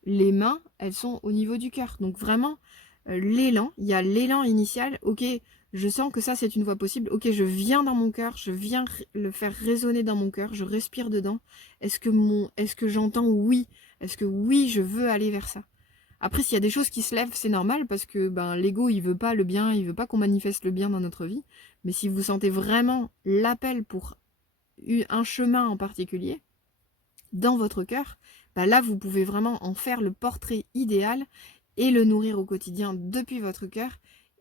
Les mains, elles sont au niveau du cœur. Donc vraiment, l'élan, il y a l'élan initial. Ok, je sens que ça, c'est une voie possible. Ok, je viens dans mon cœur, je viens le faire résonner dans mon cœur, je respire dedans. Est-ce que j'entends oui? Est-ce que oui, je veux aller vers ça? Après, s'il y a des choses qui se lèvent, c'est normal parce que l'ego, il veut pas le bien, il veut pas qu'on manifeste le bien dans notre vie. Mais si vous sentez vraiment l'appel pour un chemin en particulier dans votre cœur, là, vous pouvez vraiment en faire le portrait idéal et le nourrir au quotidien depuis votre cœur.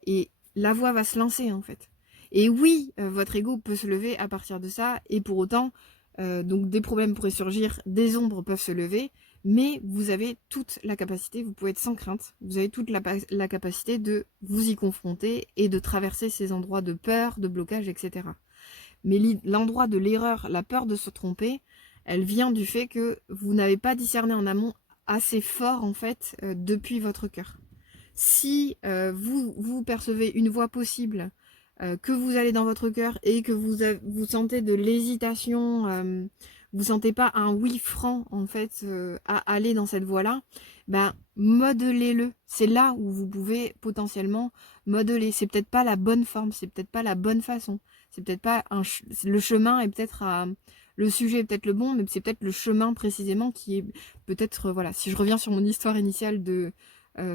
Et la voie va se lancer, en fait. Et oui, votre ego peut se lever à partir de ça. Et pour autant, donc des problèmes pourraient surgir, des ombres peuvent se lever. Mais vous avez toute la capacité, vous pouvez être sans crainte, vous avez toute la capacité de vous y confronter et de traverser ces endroits de peur, de blocage, etc. Mais l'endroit de l'erreur, la peur de se tromper, elle vient du fait que vous n'avez pas discerné en amont assez fort, en fait, depuis votre cœur. Si vous percevez une voie possible, que vous allez dans votre cœur et que vous sentez de l'hésitation, vous sentez pas un oui franc, en fait, à aller dans cette voie-là, modelez-le. C'est là où vous pouvez potentiellement modeler. C'est peut-être pas la bonne forme, c'est peut-être pas la bonne façon. C'est peut-être pas le chemin est peut-être le sujet est peut-être le bon, mais c'est peut-être le chemin précisément qui est peut-être, voilà, si je reviens sur mon histoire initiale de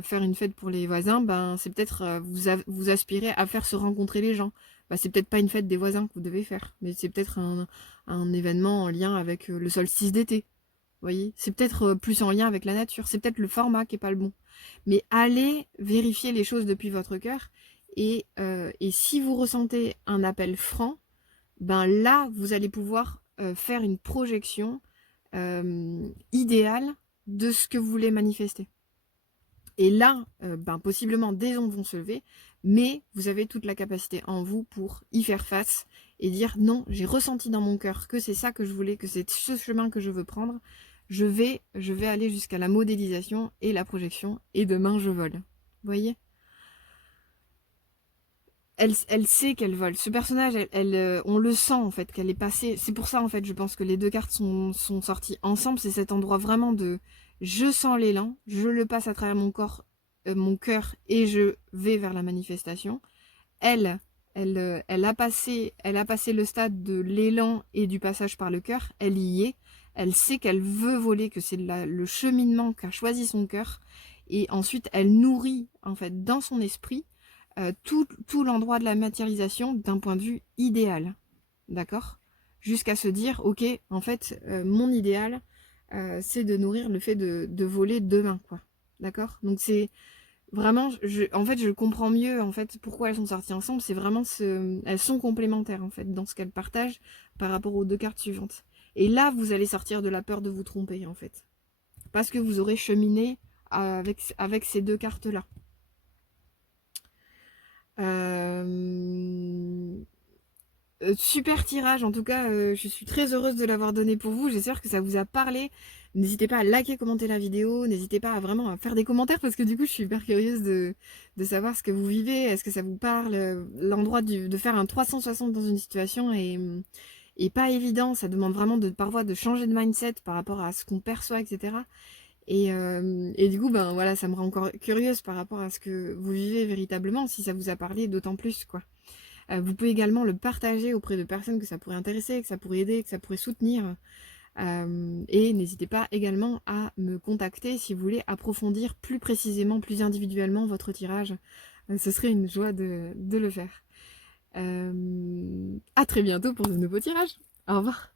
faire une fête pour les voisins, c'est peut-être vous aspirez à faire se rencontrer les gens. C'est peut-être pas une fête des voisins que vous devez faire, mais c'est peut-être un événement en lien avec le solstice d'été. Vous voyez, c'est peut-être plus en lien avec la nature, c'est peut-être le format qui est pas le bon. Mais allez vérifier les choses depuis votre cœur et si vous ressentez un appel franc, là vous allez pouvoir faire une projection idéale de ce que vous voulez manifester. Et là, possiblement des ondes vont se lever, mais vous avez toute la capacité en vous pour y faire face et dire non, j'ai ressenti dans mon cœur que c'est ça que je voulais, que c'est ce chemin que je veux prendre. Je vais aller jusqu'à la modélisation et la projection, et demain je vole. Vous voyez ? Elle sait qu'elle vole. Ce personnage, on le sent en fait, qu'elle est passée. C'est pour ça en fait, je pense que les deux cartes sont sorties ensemble. C'est cet endroit vraiment de je sens l'élan, je le passe à travers mon corps, mon cœur, et je vais vers la manifestation. Elle a passé le stade de l'élan et du passage par le cœur. Elle y est. Elle sait qu'elle veut voler, que c'est le cheminement qu'a choisi son cœur. Et ensuite, elle nourrit en fait dans son esprit tout l'endroit de la matérialisation d'un point de vue idéal, d'accord? Jusqu'à se dire, ok, en fait, mon idéal, c'est de nourrir le fait de voler demain, quoi, d'accord? Donc c'est vraiment, en fait, je comprends mieux, en fait, pourquoi elles sont sorties ensemble. C'est vraiment, elles sont complémentaires, en fait, dans ce qu'elles partagent par rapport aux deux cartes suivantes. Et là, vous allez sortir de la peur de vous tromper, en fait, parce que vous aurez cheminé avec ces deux cartes-là. Super tirage, en tout cas, je suis très heureuse de l'avoir donné pour vous. J'espère que ça vous a parlé. N'hésitez pas à liker, commenter la vidéo. N'hésitez pas à vraiment faire des commentaires parce que du coup, je suis hyper curieuse de savoir ce que vous vivez. Est-ce que ça vous parle? L'endroit de faire un 360 dans une situation est pas évident. Ça demande vraiment parfois de changer de mindset par rapport à ce qu'on perçoit, etc. Et du coup, voilà, ça me rend encore curieuse par rapport à ce que vous vivez véritablement, si ça vous a parlé, d'autant plus, quoi. Vous pouvez également le partager auprès de personnes que ça pourrait intéresser, que ça pourrait aider, que ça pourrait soutenir. Et n'hésitez pas également à me contacter si vous voulez approfondir plus précisément, plus individuellement votre tirage. Ce serait une joie de le faire. À très bientôt pour de nouveaux tirages. Au revoir.